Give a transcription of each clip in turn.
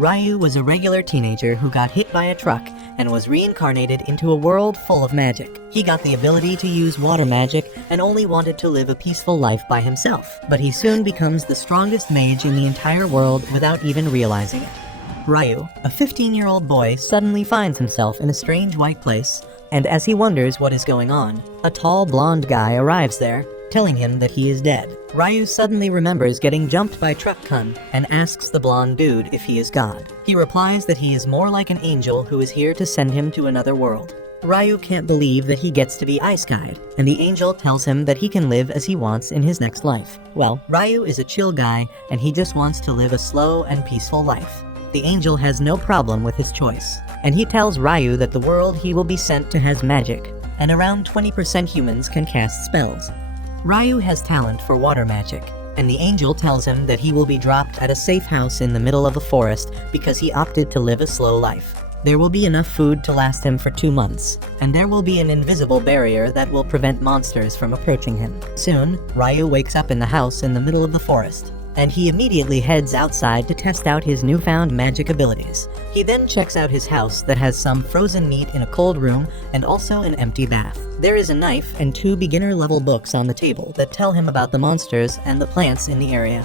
Ryu was a regular teenager who got hit by a truck and was reincarnated into a world full of magic. He got the ability to use water magic and only wanted to live a peaceful life by himself, but he soon becomes the strongest mage in the entire world without even realizing it. Ryu, a 15-year-old boy, suddenly finds himself in a strange white place, and as he wonders what is going on, a tall blonde guy arrives there, telling him that he is dead. Ryu suddenly remembers getting jumped by Truck Kun and asks the blonde dude if he is God. He replies that he is more like an angel who is here to send him to another world. Ryu can't believe that he gets to be Ice Guide, and the angel tells him that he can live as he wants in his next life. Well, Ryu is a chill guy, and he just wants to live a slow and peaceful life. The angel has no problem with his choice, and he tells Ryu that the world he will be sent to has magic, and around 20% humans can cast spells. Ryu has talent for water magic, and the angel tells him that he will be dropped at a safe house in the middle of a forest because he opted to live a slow life. There will be enough food to last him for 2 months, and there will be an invisible barrier that will prevent monsters from approaching him. Soon, Ryu wakes up in the house in the middle of the forest, and he immediately heads outside to test out his newfound magic abilities. He then checks out his house that has some frozen meat in a cold room and also an empty bath. There is a knife and 2 beginner-level books on the table that tell him about the monsters and the plants in the area.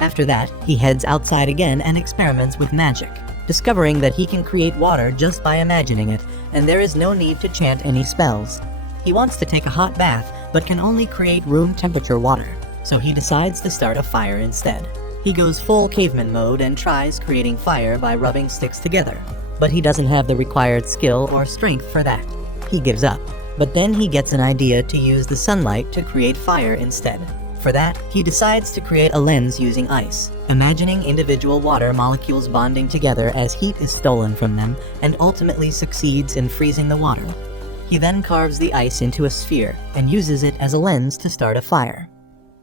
After that, he heads outside again and experiments with magic, discovering that he can create water just by imagining it, and there is no need to chant any spells. He wants to take a hot bath, but can only create room temperature water, so he decides to start a fire instead. He goes full caveman mode and tries creating fire by rubbing sticks together, but he doesn't have the required skill or strength for that. He gives up, but then he gets an idea to use the sunlight to create fire instead. For that, he decides to create a lens using ice, imagining individual water molecules bonding together as heat is stolen from them, and ultimately succeeds in freezing the water. He then carves the ice into a sphere and uses it as a lens to start a fire.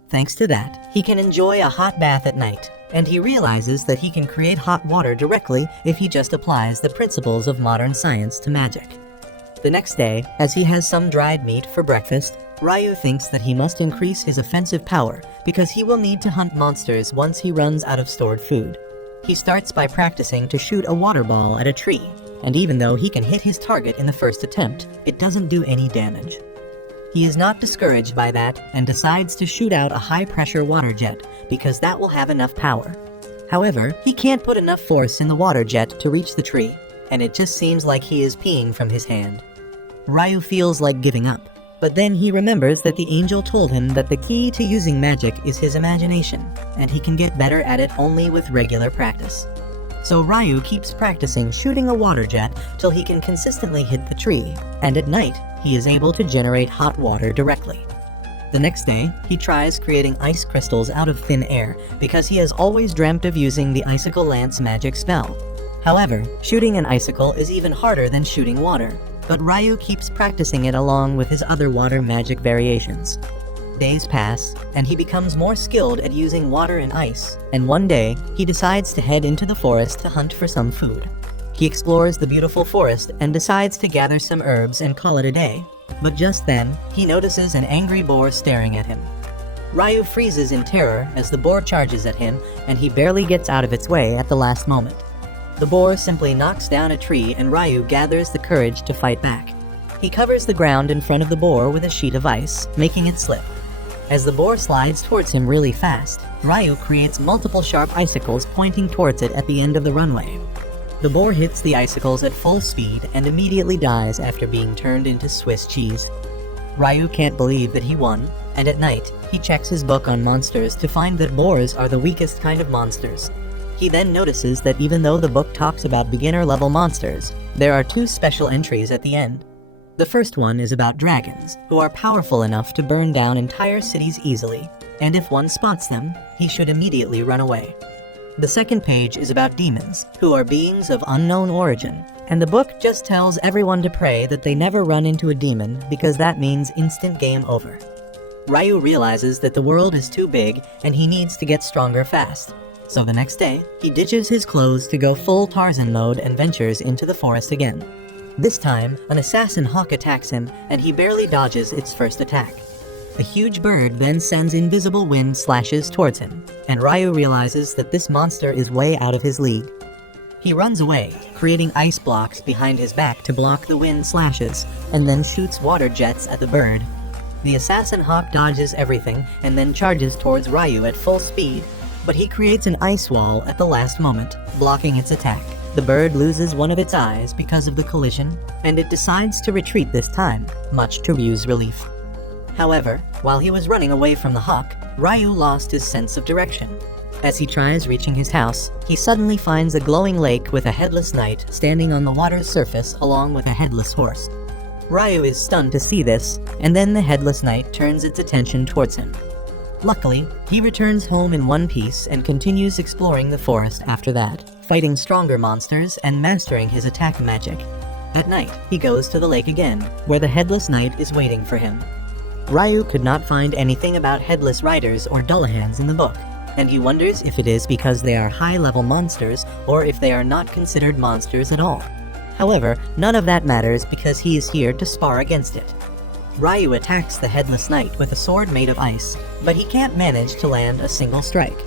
Thanks to that, he can enjoy a hot bath at night, and he realizes that he can create hot water directly if he just applies the principles of modern science to magic. The next day, as he has some dried meat for breakfast, Ryu thinks that he must increase his offensive power because he will need to hunt monsters once he runs out of stored food. He starts by practicing to shoot a water ball at a tree, and even though he can hit his target in the first attempt, it doesn't do any damage. He is not discouraged by that and decides to shoot out a high-pressure water jet because that will have enough power. However, he can't put enough force in the water jet to reach the tree, and it just seems like he is peeing from his hand. Ryu feels like giving up, but then he remembers that the angel told him that the key to using magic is his imagination, and he can get better at it only with regular practice. So Ryu keeps practicing shooting a water jet till he can consistently hit the tree, and at night, he is able to generate hot water directly. The next day, he tries creating ice crystals out of thin air because he has always dreamt of using the Icicle Lance magic spell. However, shooting an icicle is even harder than shooting water, but Ryu keeps practicing it along with his other water magic variations. Days pass, and he becomes more skilled at using water and ice, and one day, he decides to head into the forest to hunt for some food. He explores the beautiful forest and decides to gather some herbs and call it a day, but just then, he notices an angry boar staring at him. Ryu freezes in terror as the boar charges at him, and he barely gets out of its way at the last moment. The boar simply knocks down a tree and Ryu gathers the courage to fight back. He covers the ground in front of the boar with a sheet of ice, making it slip. As the boar slides towards him really fast, Ryu creates multiple sharp icicles pointing towards it at the end of the runway. The boar hits the icicles at full speed and immediately dies after being turned into Swiss cheese. Ryu can't believe that he won, and at night, he checks his book on monsters to find that boars are the weakest kind of monsters. He then notices that even though the book talks about beginner-level monsters, there are 2 special entries at the end. The first one is about dragons, who are powerful enough to burn down entire cities easily, and if one spots them, he should immediately run away. The second page is about demons, who are beings of unknown origin, and the book just tells everyone to pray that they never run into a demon because that means instant game over. Ryu realizes that the world is too big and he needs to get stronger fast. So the next day, he ditches his clothes to go full Tarzan mode and ventures into the forest again. This time, an assassin hawk attacks him and he barely dodges its first attack. A huge bird then sends invisible wind slashes towards him, and Ryu realizes that this monster is way out of his league. He runs away, creating ice blocks behind his back to block the wind slashes, and then shoots water jets at the bird. The assassin hawk dodges everything and then charges towards Ryu at full speed, but he creates an ice wall at the last moment, blocking its attack. The bird loses one of its eyes because of the collision, and it decides to retreat this time, much to Ryu's relief. However, while he was running away from the hawk, Ryu lost his sense of direction. As he tries reaching his house, he suddenly finds a glowing lake with a headless knight standing on the water's surface along with a headless horse. Ryu is stunned to see this, and then the headless knight turns its attention towards him. Luckily, he returns home in one piece and continues exploring the forest after that, fighting stronger monsters and mastering his attack magic. At night, he goes to the lake again, where the headless knight is waiting for him. Ryu could not find anything about headless riders or Dullahans in the book, and he wonders if it is because they are high-level monsters or if they are not considered monsters at all. However, none of that matters because he is here to spar against it. Ryu attacks the headless knight with a sword made of ice, but he can't manage to land a single strike.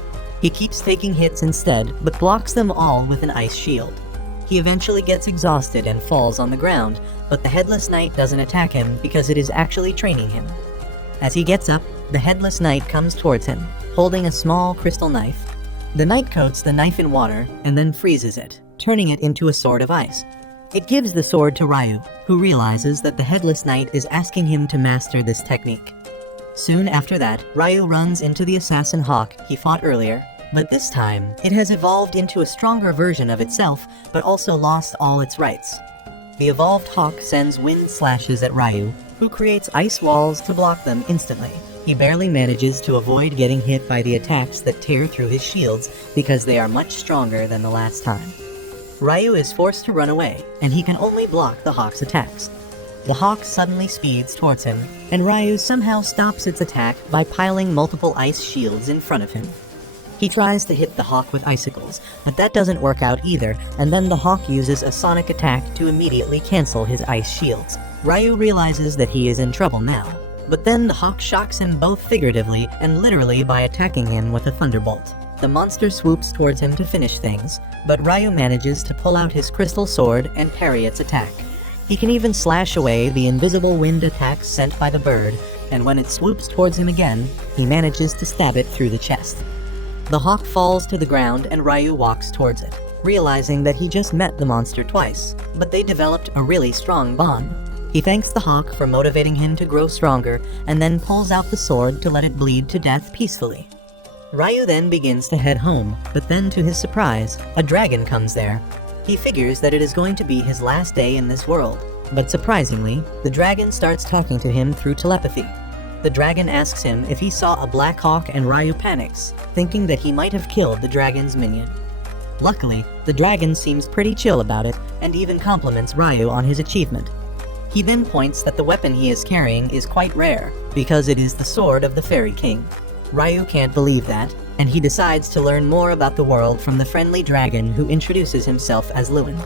He keeps taking hits instead, but blocks them all with an ice shield. He eventually gets exhausted and falls on the ground, but the headless knight doesn't attack him because it is actually training him. As he gets up, the headless knight comes towards him, holding a small crystal knife. The knight coats the knife in water and then freezes it, turning it into a sword of ice. It gives the sword to Ryu, who realizes that the headless knight is asking him to master this technique. Soon after that, Ryu runs into the assassin hawk he fought earlier, but this time, it has evolved into a stronger version of itself, but also lost all its rights. The evolved hawk sends wind slashes at Ryu, who creates ice walls to block them instantly. He barely manages to avoid getting hit by the attacks that tear through his shields because they are much stronger than the last time. Ryu is forced to run away, and he can only block the hawk's attacks. The hawk suddenly speeds towards him, and Ryu somehow stops its attack by piling multiple ice shields in front of him. He tries to hit the hawk with icicles, but that doesn't work out either, and then the hawk uses a sonic attack to immediately cancel his ice shields. Ryu realizes that he is in trouble now, but then the hawk shocks him both figuratively and literally by attacking him with a thunderbolt. The monster swoops towards him to finish things, but Ryu manages to pull out his crystal sword and parry its attack. He can even slash away the invisible wind attacks sent by the bird, and when it swoops towards him again, he manages to stab it through the chest. The hawk falls to the ground and Ryu walks towards it, realizing that he just met the monster twice, but they developed a really strong bond. He thanks the hawk for motivating him to grow stronger, and then pulls out the sword to let it bleed to death peacefully. Ryu then begins to head home, but then to his surprise, a dragon comes there. He figures that it is going to be his last day in this world, but surprisingly, the dragon starts talking to him through telepathy. The dragon asks him if he saw a black hawk, and Ryu panics, thinking that he might have killed the dragon's minion. Luckily, the dragon seems pretty chill about it, and even compliments Ryu on his achievement. He then points that the weapon he is carrying is quite rare, because it is the sword of the Fairy King. Ryu can't believe that, and he decides to learn more about the world from the friendly dragon who introduces himself as Lewin.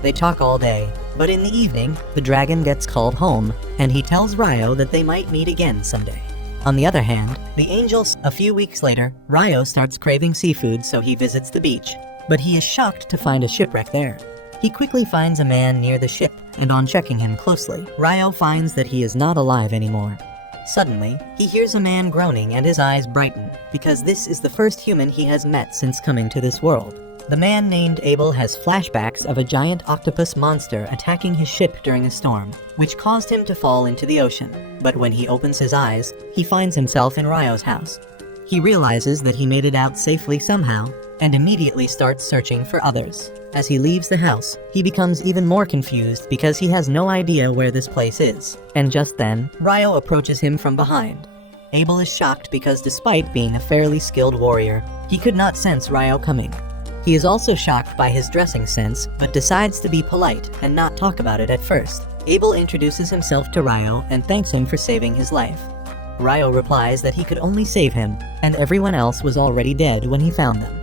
They talk all day, but in the evening, the dragon gets called home, and he tells Ryu that they might meet again someday. On the other hand, the angels. A few weeks later, Ryu starts craving seafood, so he visits the beach, but he is shocked to find a shipwreck there. He quickly finds a man near the ship, and on checking him closely, Ryu finds that he is not alive anymore. Suddenly, he hears a man groaning and his eyes brighten, because this is the first human he has met since coming to this world. The man named Abel has flashbacks of a giant octopus monster attacking his ship during a storm, which caused him to fall into the ocean. But when he opens his eyes, he finds himself in Ryu's house. He realizes that he made it out safely somehow, and immediately starts searching for others. As he leaves the house, he becomes even more confused because he has no idea where this place is. And just then, Ryu approaches him from behind. Abel is shocked because despite being a fairly skilled warrior, he could not sense Ryu coming. He is also shocked by his dressing sense, but decides to be polite and not talk about it at first. Abel introduces himself to Ryu and thanks him for saving his life. Ryu replies that he could only save him, and everyone else was already dead when he found them.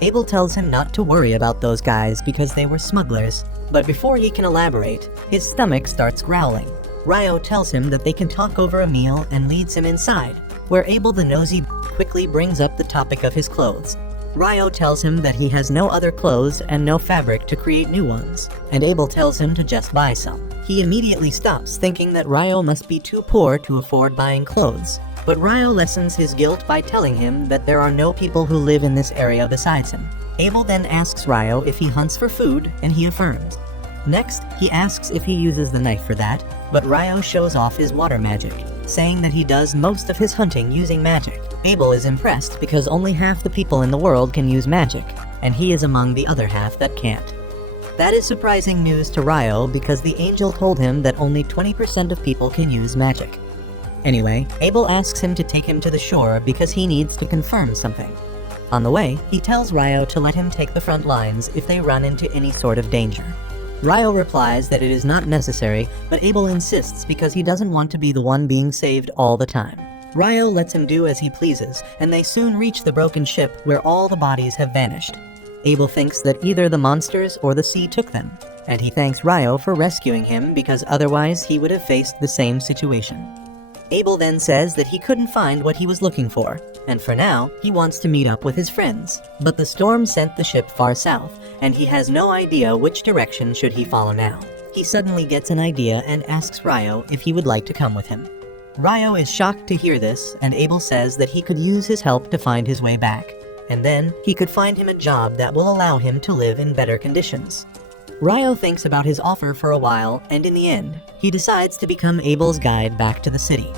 Abel tells him not to worry about those guys because they were smugglers, but before he can elaborate, his stomach starts growling. Ryu tells him that they can talk over a meal and leads him inside, where Abel the nosy quickly brings up the topic of his clothes. Ryo tells him that he has no other clothes and no fabric to create new ones, and Abel tells him to just buy some. He immediately stops, thinking that Ryo must be too poor to afford buying clothes. But Ryo lessens his guilt by telling him that there are no people who live in this area besides him. Abel then asks Ryo if he hunts for food, and he affirms. Next, he asks if he uses the knife for that, but Ryo shows off his water magic, saying that he does most of his hunting using magic. Abel is impressed because only half the people in the world can use magic, and he is among the other half that can't. That is surprising news to Ryo because the angel told him that only 20% of people can use magic. Anyway, Abel asks him to take him to the shore because he needs to confirm something. On the way, he tells Ryo to let him take the front lines if they run into any sort of danger. Ryo replies that it is not necessary, but Abel insists because he doesn't want to be the one being saved all the time. Ryo lets him do as he pleases, and they soon reach the broken ship where all the bodies have vanished. Abel thinks that either the monsters or the sea took them, and he thanks Ryo for rescuing him because otherwise he would have faced the same situation. Abel then says that he couldn't find what he was looking for, and for now, he wants to meet up with his friends. But the storm sent the ship far south, and he has no idea which direction should he follow now. He suddenly gets an idea and asks Ryo if he would like to come with him. Ryo is shocked to hear this, and Abel says that he could use his help to find his way back, and then he could find him a job that will allow him to live in better conditions. Ryo thinks about his offer for a while, and in the end, he decides to become Abel's guide back to the city.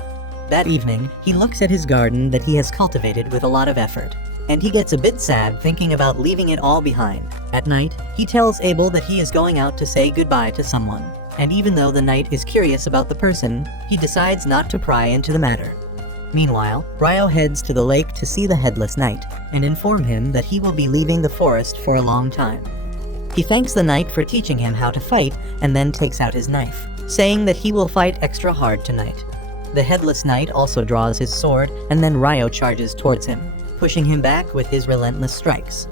That evening, he looks at his garden that he has cultivated with a lot of effort, and he gets a bit sad thinking about leaving it all behind. At night, he tells Abel that he is going out to say goodbye to someone, and even though the knight is curious about the person, he decides not to pry into the matter. Meanwhile, Ryo heads to the lake to see the headless knight, and inform him that he will be leaving the forest for a long time. He thanks the knight for teaching him how to fight, and then takes out his knife, saying that he will fight extra hard tonight. The headless knight also draws his sword, and then Ryo charges towards him, pushing him back with his relentless strikes.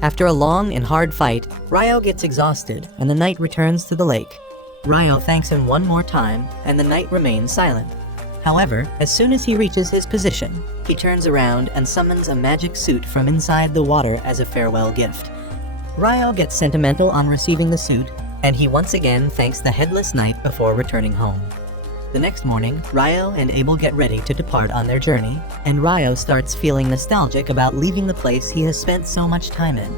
After a long and hard fight, Ryo gets exhausted, and the knight returns to the lake. Ryo thanks him one more time, and the knight remains silent. However, as soon as he reaches his position, he turns around and summons a magic suit from inside the water as a farewell gift. Ryo gets sentimental on receiving the suit, and he once again thanks the headless knight before returning home. The next morning, Ryo and Abel get ready to depart on their journey, and Ryo starts feeling nostalgic about leaving the place he has spent so much time in.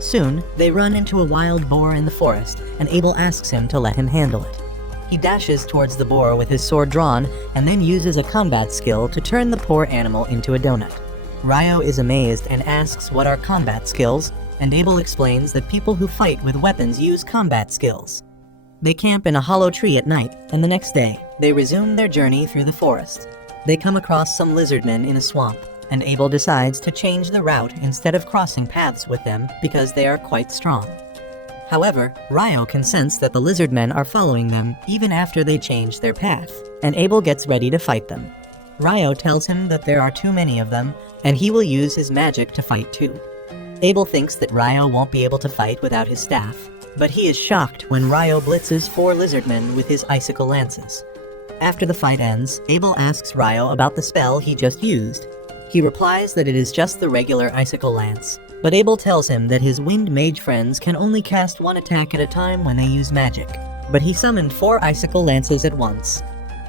Soon, they run into a wild boar in the forest, and Abel asks him to let him handle it. He dashes towards the boar with his sword drawn, and then uses a combat skill to turn the poor animal into a donut. Ryo is amazed and asks what are combat skills, and Abel explains that people who fight with weapons use combat skills. They camp in a hollow tree at night, and the next day, they resume their journey through the forest. They come across some lizardmen in a swamp, and Abel decides to change the route instead of crossing paths with them because they are quite strong. However, Ryo can sense that the lizardmen are following them even after they change their path, and Abel gets ready to fight them. Ryo tells him that there are too many of them, and he will use his magic to fight too. Abel thinks that Ryo won't be able to fight without his staff, but he is shocked when Ryo blitzes 4 lizardmen with his icicle lances. After the fight ends, Abel asks Ryo about the spell he just used. He replies that it is just the regular icicle lance, but Abel tells him that his winged mage friends can only cast 1 attack at a time when they use magic, but he summoned 4 icicle lances at once.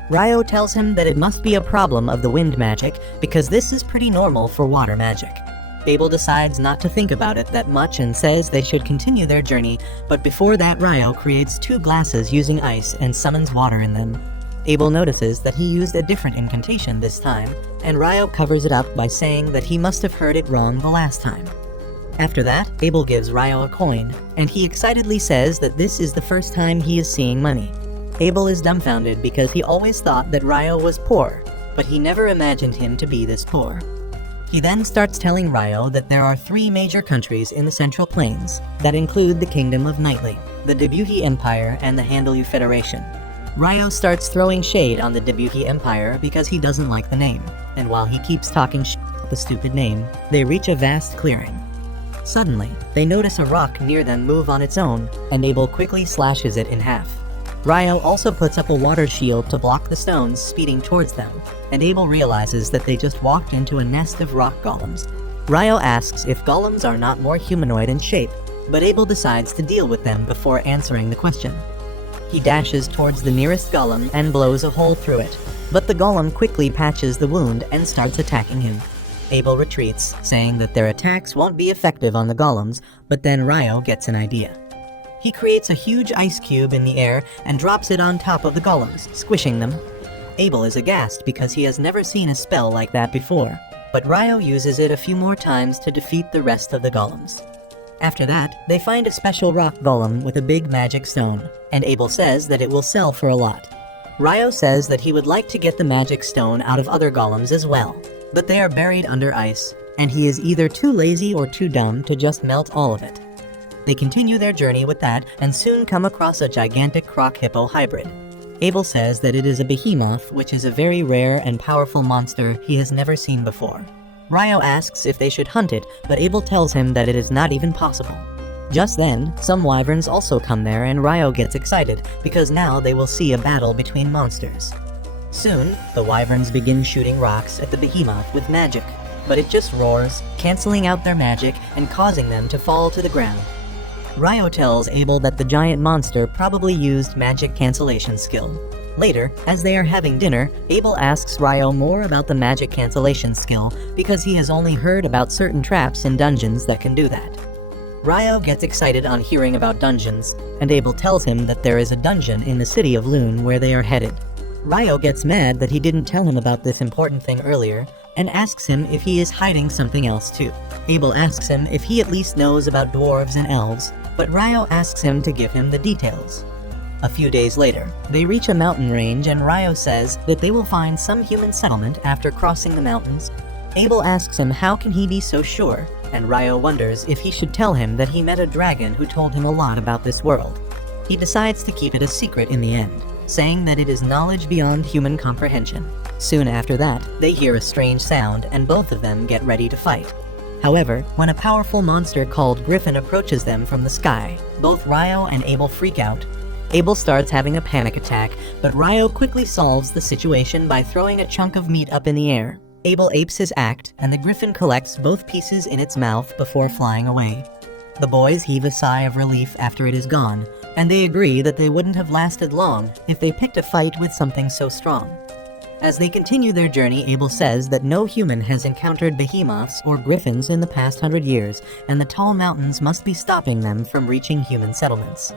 Ryo tells him that it must be a problem of the wind magic because this is pretty normal for water magic. Abel decides not to think about it that much and says they should continue their journey, but before that Ryo creates 2 glasses using ice and summons water in them. Abel notices that he used a different incantation this time, and Ryo covers it up by saying that he must have heard it wrong the last time. After that, Abel gives Ryo a coin, and he excitedly says that this is the first time he is seeing money. Abel is dumbfounded because he always thought that Ryo was poor, but he never imagined him to be this poor. He then starts telling Ryo that there are 3 major countries in the Central Plains that include the Kingdom of Nightly, the Debuti Empire, and the Handelu Federation. Ryo starts throwing shade on the Debuti Empire because he doesn't like the name, and while he keeps talking shit about the stupid name, they reach a vast clearing. Suddenly, they notice a rock near them move on its own, and Abel quickly slashes it in half. Ryo also puts up a water shield to block the stones speeding towards them, and Abel realizes that they just walked into a nest of rock golems. Ryo asks if golems are not more humanoid in shape, but Abel decides to deal with them before answering the question. He dashes towards the nearest golem and blows a hole through it, but the golem quickly patches the wound and starts attacking him. Abel retreats, saying that their attacks won't be effective on the golems, but then Ryo gets an idea. He creates a huge ice cube in the air and drops it on top of the golems, squishing them. Abel is aghast because he has never seen a spell like that before, but Ryo uses it a few more times to defeat the rest of the golems. After that, they find a special rock golem with a big magic stone, and Abel says that it will sell for a lot. Ryo says that he would like to get the magic stone out of other golems as well, but they are buried under ice, and he is either too lazy or too dumb to just melt all of it. They continue their journey with that and soon come across a gigantic croc-hippo hybrid. Abel says that it is a behemoth, which is a very rare and powerful monster he has never seen before. Ryo asks if they should hunt it, but Abel tells him that it is not even possible. Just then, some wyverns also come there and Ryo gets excited because now they will see a battle between monsters. Soon, the wyverns begin shooting rocks at the behemoth with magic, but it just roars, canceling out their magic and causing them to fall to the ground. Ryo tells Abel that the giant monster probably used magic cancellation skill. Later, as they are having dinner, Abel asks Ryo more about the magic cancellation skill because he has only heard about certain traps in dungeons that can do that. Ryo gets excited on hearing about dungeons, and Abel tells him that there is a dungeon in the city of Loon where they are headed. Ryo gets mad that he didn't tell him about this important thing earlier, and asks him if he is hiding something else too. Abel asks him if he at least knows about dwarves and elves, but Ryo asks him to give him the details. A few days later, they reach a mountain range and Ryo says that they will find some human settlement after crossing the mountains. Abel asks him how can he be so sure, and Ryo wonders if he should tell him that he met a dragon who told him a lot about this world. He decides to keep it a secret in the end, saying that it is knowledge beyond human comprehension. Soon after that, they hear a strange sound and both of them get ready to fight. However, when a powerful monster called Griffin approaches them from the sky, both Ryo and Abel freak out. Abel starts having a panic attack, but Ryo quickly solves the situation by throwing a chunk of meat up in the air. Abel apes his act, and the griffin collects both pieces in its mouth before flying away. The boys heave a sigh of relief after it is gone, and they agree that they wouldn't have lasted long if they picked a fight with something so strong. As they continue their journey, Abel says that no human has encountered behemoths or griffins in the past 100 years, and the tall mountains must be stopping them from reaching human settlements.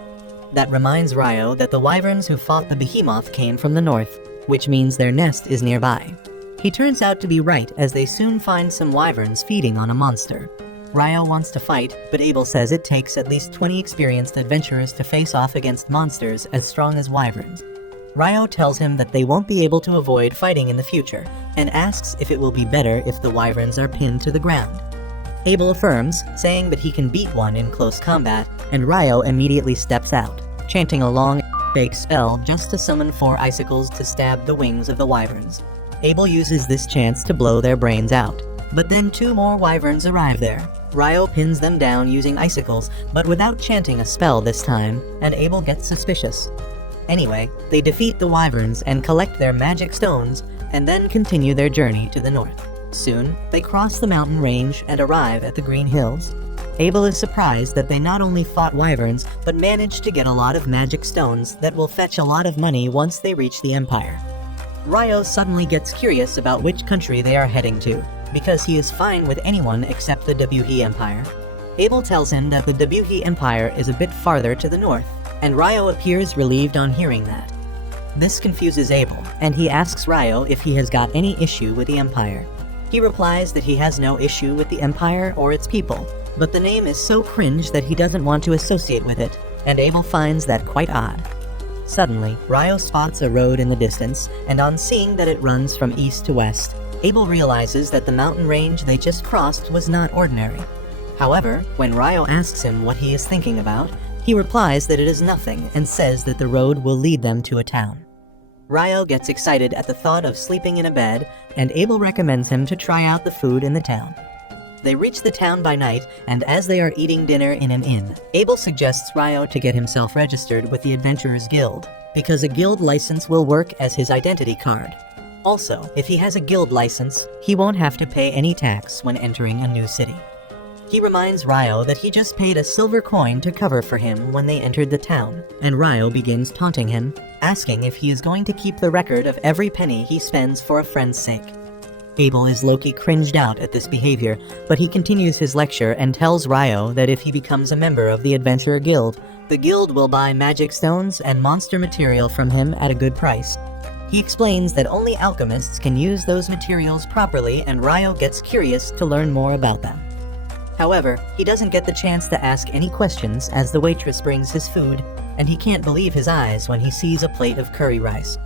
That reminds Ryo that the wyverns who fought the behemoth came from the north, which means their nest is nearby. He turns out to be right as they soon find some wyverns feeding on a monster. Ryo wants to fight, but Abel says it takes at least 20 experienced adventurers to face off against monsters as strong as wyverns. Ryo tells him that they won't be able to avoid fighting in the future, and asks if it will be better if the wyverns are pinned to the ground. Abel affirms, saying that he can beat one in close combat, and Ryo immediately steps out, chanting a long fake spell just to summon 4 icicles to stab the wings of the wyverns. Abel uses this chance to blow their brains out, but then 2 more wyverns arrive there. Ryo pins them down using icicles, but without chanting a spell this time, and Abel gets suspicious. Anyway, they defeat the wyverns and collect their magic stones, and then continue their journey to the north. Soon, they cross the mountain range and arrive at the Green Hills. Abel is surprised that they not only fought wyverns, but managed to get a lot of magic stones that will fetch a lot of money once they reach the Empire. Ryo suddenly gets curious about which country they are heading to, because he is fine with anyone except the Dabuhi Empire. Abel tells him that the Dabuhi Empire is a bit farther to the north, and Ryo appears relieved on hearing that. This confuses Abel, and he asks Ryo if he has got any issue with the Empire. He replies that he has no issue with the Empire or its people, but the name is so cringe that he doesn't want to associate with it, and Abel finds that quite odd. Suddenly, Ryo spots a road in the distance, and on seeing that it runs from east to west, Abel realizes that the mountain range they just crossed was not ordinary. However, when Ryo asks him what he is thinking about, he replies that it is nothing and says that the road will lead them to a town. Ryo gets excited at the thought of sleeping in a bed, and Abel recommends him to try out the food in the town. They reach the town by night, and as they are eating dinner in an inn, Abel suggests Ryo to get himself registered with the Adventurers Guild, because a guild license will work as his identity card. Also, if he has a guild license, he won't have to pay any tax when entering a new city. He reminds Ryo that he just paid a silver coin to cover for him when they entered the town, and Ryo begins taunting him, asking if he is going to keep the record of every penny he spends for a friend's sake. Abel is low-key cringed out at this behavior, but he continues his lecture and tells Ryo that if he becomes a member of the Adventurer Guild, the guild will buy magic stones and monster material from him at a good price. He explains that only alchemists can use those materials properly, and Ryo gets curious to learn more about them. However, he doesn't get the chance to ask any questions as the waitress brings his food, and he can't believe his eyes when he sees a plate of curry rice.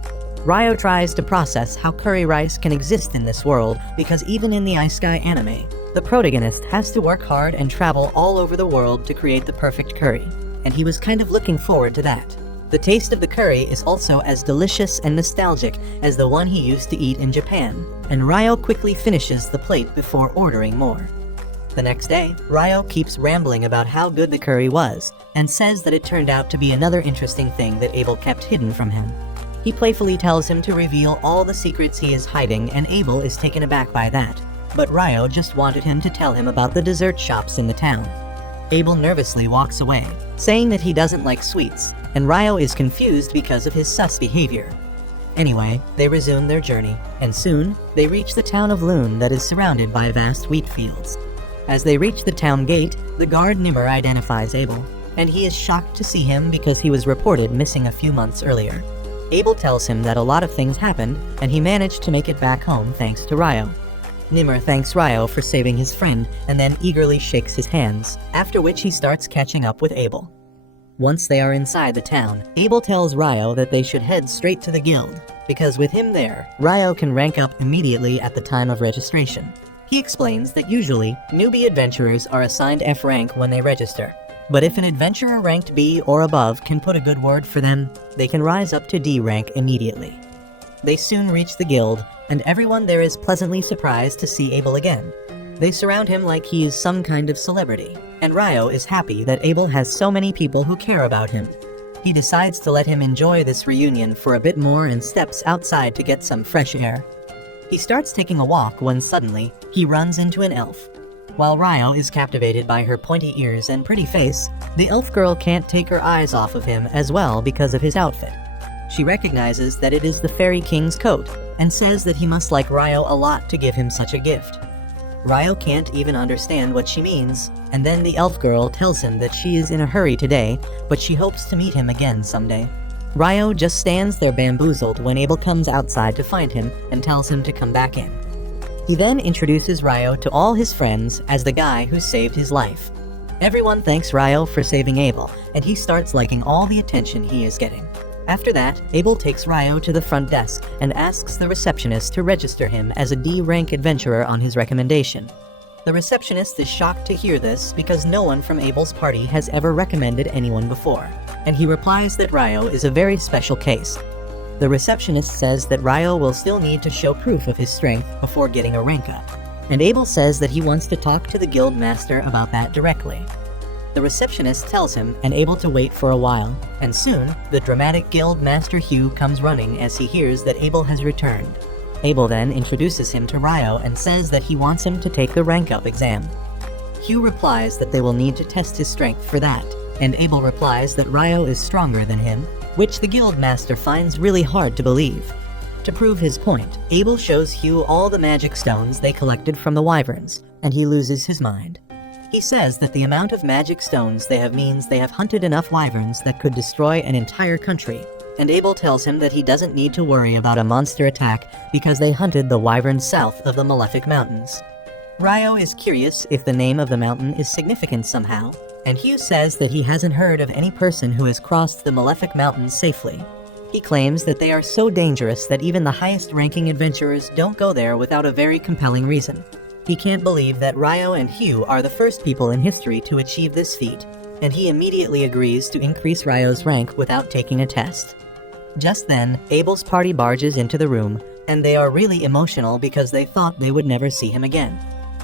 Ryo tries to process how curry rice can exist in this world, because even in the Ice Sky anime, the protagonist has to work hard and travel all over the world to create the perfect curry, and he was kind of looking forward to that. The taste of the curry is also as delicious and nostalgic as the one he used to eat in Japan, and Ryo quickly finishes the plate before ordering more. The next day, Ryo keeps rambling about how good the curry was, and says that it turned out to be another interesting thing that Abel kept hidden from him. He playfully tells him to reveal all the secrets he is hiding, and Abel is taken aback by that. But Ryo just wanted him to tell him about the dessert shops in the town. Abel nervously walks away, saying that he doesn't like sweets, and Ryo is confused because of his sus behavior. Anyway, they resume their journey, and soon, they reach the town of Loon that is surrounded by vast wheat fields. As they reach the town gate, the guard Nimmer identifies Abel, and he is shocked to see him because he was reported missing a few months earlier. Abel tells him that a lot of things happened, and he managed to make it back home thanks to Ryo. Nimmer thanks Ryo for saving his friend, and then eagerly shakes his hands, after which he starts catching up with Abel. Once they are inside the town, Abel tells Ryo that they should head straight to the guild, because with him there, Ryo can rank up immediately at the time of registration. He explains that usually, newbie adventurers are assigned F rank when they register, but if an adventurer ranked B or above can put a good word for them, they can rise up to D rank immediately. They soon reach the guild, and everyone there is pleasantly surprised to see Abel again. They surround him like he is some kind of celebrity, and Ryo is happy that Abel has so many people who care about him. He decides to let him enjoy this reunion for a bit more and steps outside to get some fresh air. He starts taking a walk when suddenly, he runs into an elf. While Ryo is captivated by her pointy ears and pretty face, the elf girl can't take her eyes off of him as well because of his outfit. She recognizes that it is the Fairy King's coat, and says that he must like Ryo a lot to give him such a gift. Ryo can't even understand what she means, and then the elf girl tells him that she is in a hurry today, but she hopes to meet him again someday. Ryo just stands there bamboozled when Abel comes outside to find him and tells him to come back in. He then introduces Ryo to all his friends as the guy who saved his life. Everyone thanks Ryo for saving Abel, and he starts liking all the attention he is getting. After that, Abel takes Ryo to the front desk and asks the receptionist to register him as a D-rank adventurer on his recommendation. The receptionist is shocked to hear this because no one from Abel's party has ever recommended anyone before, and he replies that Ryo is a very special case. The receptionist says that Ryo will still need to show proof of his strength before getting a rank up, and Abel says that he wants to talk to the guild master about that directly. The receptionist tells him and Abel to wait for a while, and soon, the dramatic guild master Hugh comes running as he hears that Abel has returned. Abel then introduces him to Ryo and says that he wants him to take the rank up exam. Hugh replies that they will need to test his strength for that, and Abel replies that Ryo is stronger than him, which the guild master finds really hard to believe. To prove his point, Abel shows Hugh all the magic stones they collected from the wyverns, and he loses his mind. He says that the amount of magic stones they have means they have hunted enough wyverns that could destroy an entire country, and Abel tells him that he doesn't need to worry about a monster attack because they hunted the wyverns south of the Malefic Mountains. Ryo is curious if the name of the mountain is significant somehow, and Hugh says that he hasn't heard of any person who has crossed the Malefic Mountains safely. He claims that they are so dangerous that even the highest-ranking adventurers don't go there without a very compelling reason. He can't believe that Ryo and Hugh are the first people in history to achieve this feat, and he immediately agrees to increase Ryo's rank without taking a test. Just then, Abel's party barges into the room, and they are really emotional because they thought they would never see him again.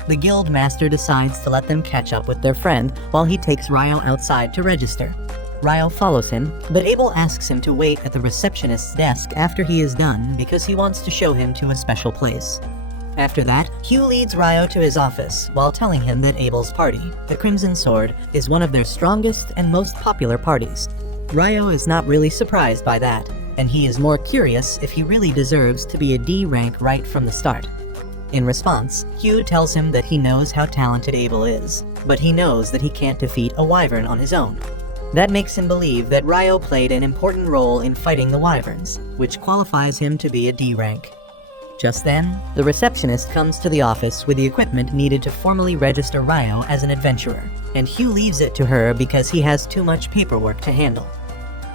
The guild master decides to let them catch up with their friend while he takes Ryo outside to register. Ryo follows him, but Abel asks him to wait at the receptionist's desk after he is done because he wants to show him to a special place. After that, Hugh leads Ryo to his office while telling him that Abel's party, the Crimson Sword, is one of their strongest and most popular parties. Ryo is not really surprised by that, and he is more curious if he really deserves to be a D rank right from the start. In response, Hugh tells him that he knows how talented Abel is, but he knows that he can't defeat a wyvern on his own. That makes him believe that Ryo played an important role in fighting the wyverns, which qualifies him to be a D rank. Just then, the receptionist comes to the office with the equipment needed to formally register Ryo as an adventurer, and Hugh leaves it to her because he has too much paperwork to handle.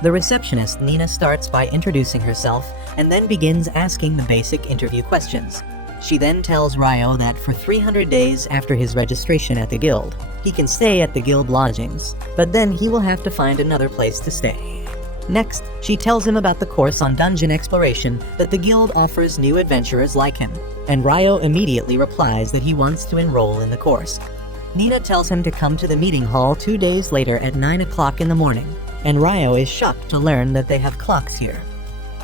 The receptionist, Nina, starts by introducing herself and then begins asking the basic interview questions. She then tells Ryo that for 300 days after his registration at the guild, he can stay at the guild lodgings, but then he will have to find another place to stay. Next, she tells him about the course on dungeon exploration that the guild offers new adventurers like him, and Ryo immediately replies that he wants to enroll in the course. Nina tells him to come to the meeting hall 2 days later at 9 o'clock in the morning, and Ryo is shocked to learn that they have clocks here.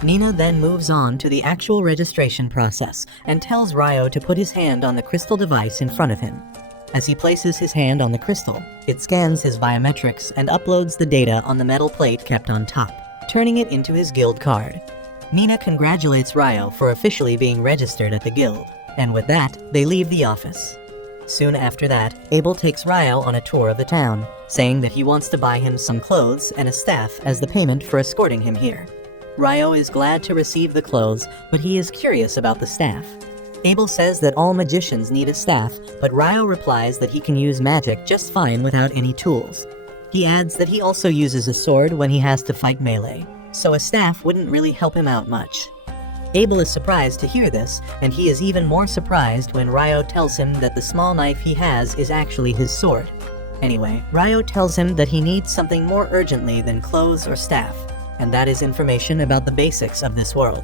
Nina then moves on to the actual registration process and tells Ryo to put his hand on the crystal device in front of him. As he places his hand on the crystal, it scans his biometrics and uploads the data on the metal plate kept on top, turning it into his guild card. Nina congratulates Ryo for officially being registered at the guild, and with that, they leave the office. Soon after that, Abel takes Ryo on a tour of the town, saying that he wants to buy him some clothes and a staff as the payment for escorting him here. Ryo is glad to receive the clothes, but he is curious about the staff. Abel says that all magicians need a staff, but Ryo replies that he can use magic just fine without any tools. He adds that he also uses a sword when he has to fight melee, so a staff wouldn't really help him out much. Abel is surprised to hear this, and he is even more surprised when Ryo tells him that the small knife he has is actually his sword. Anyway, Ryo tells him that he needs something more urgently than clothes or staff, and that is information about the basics of this world.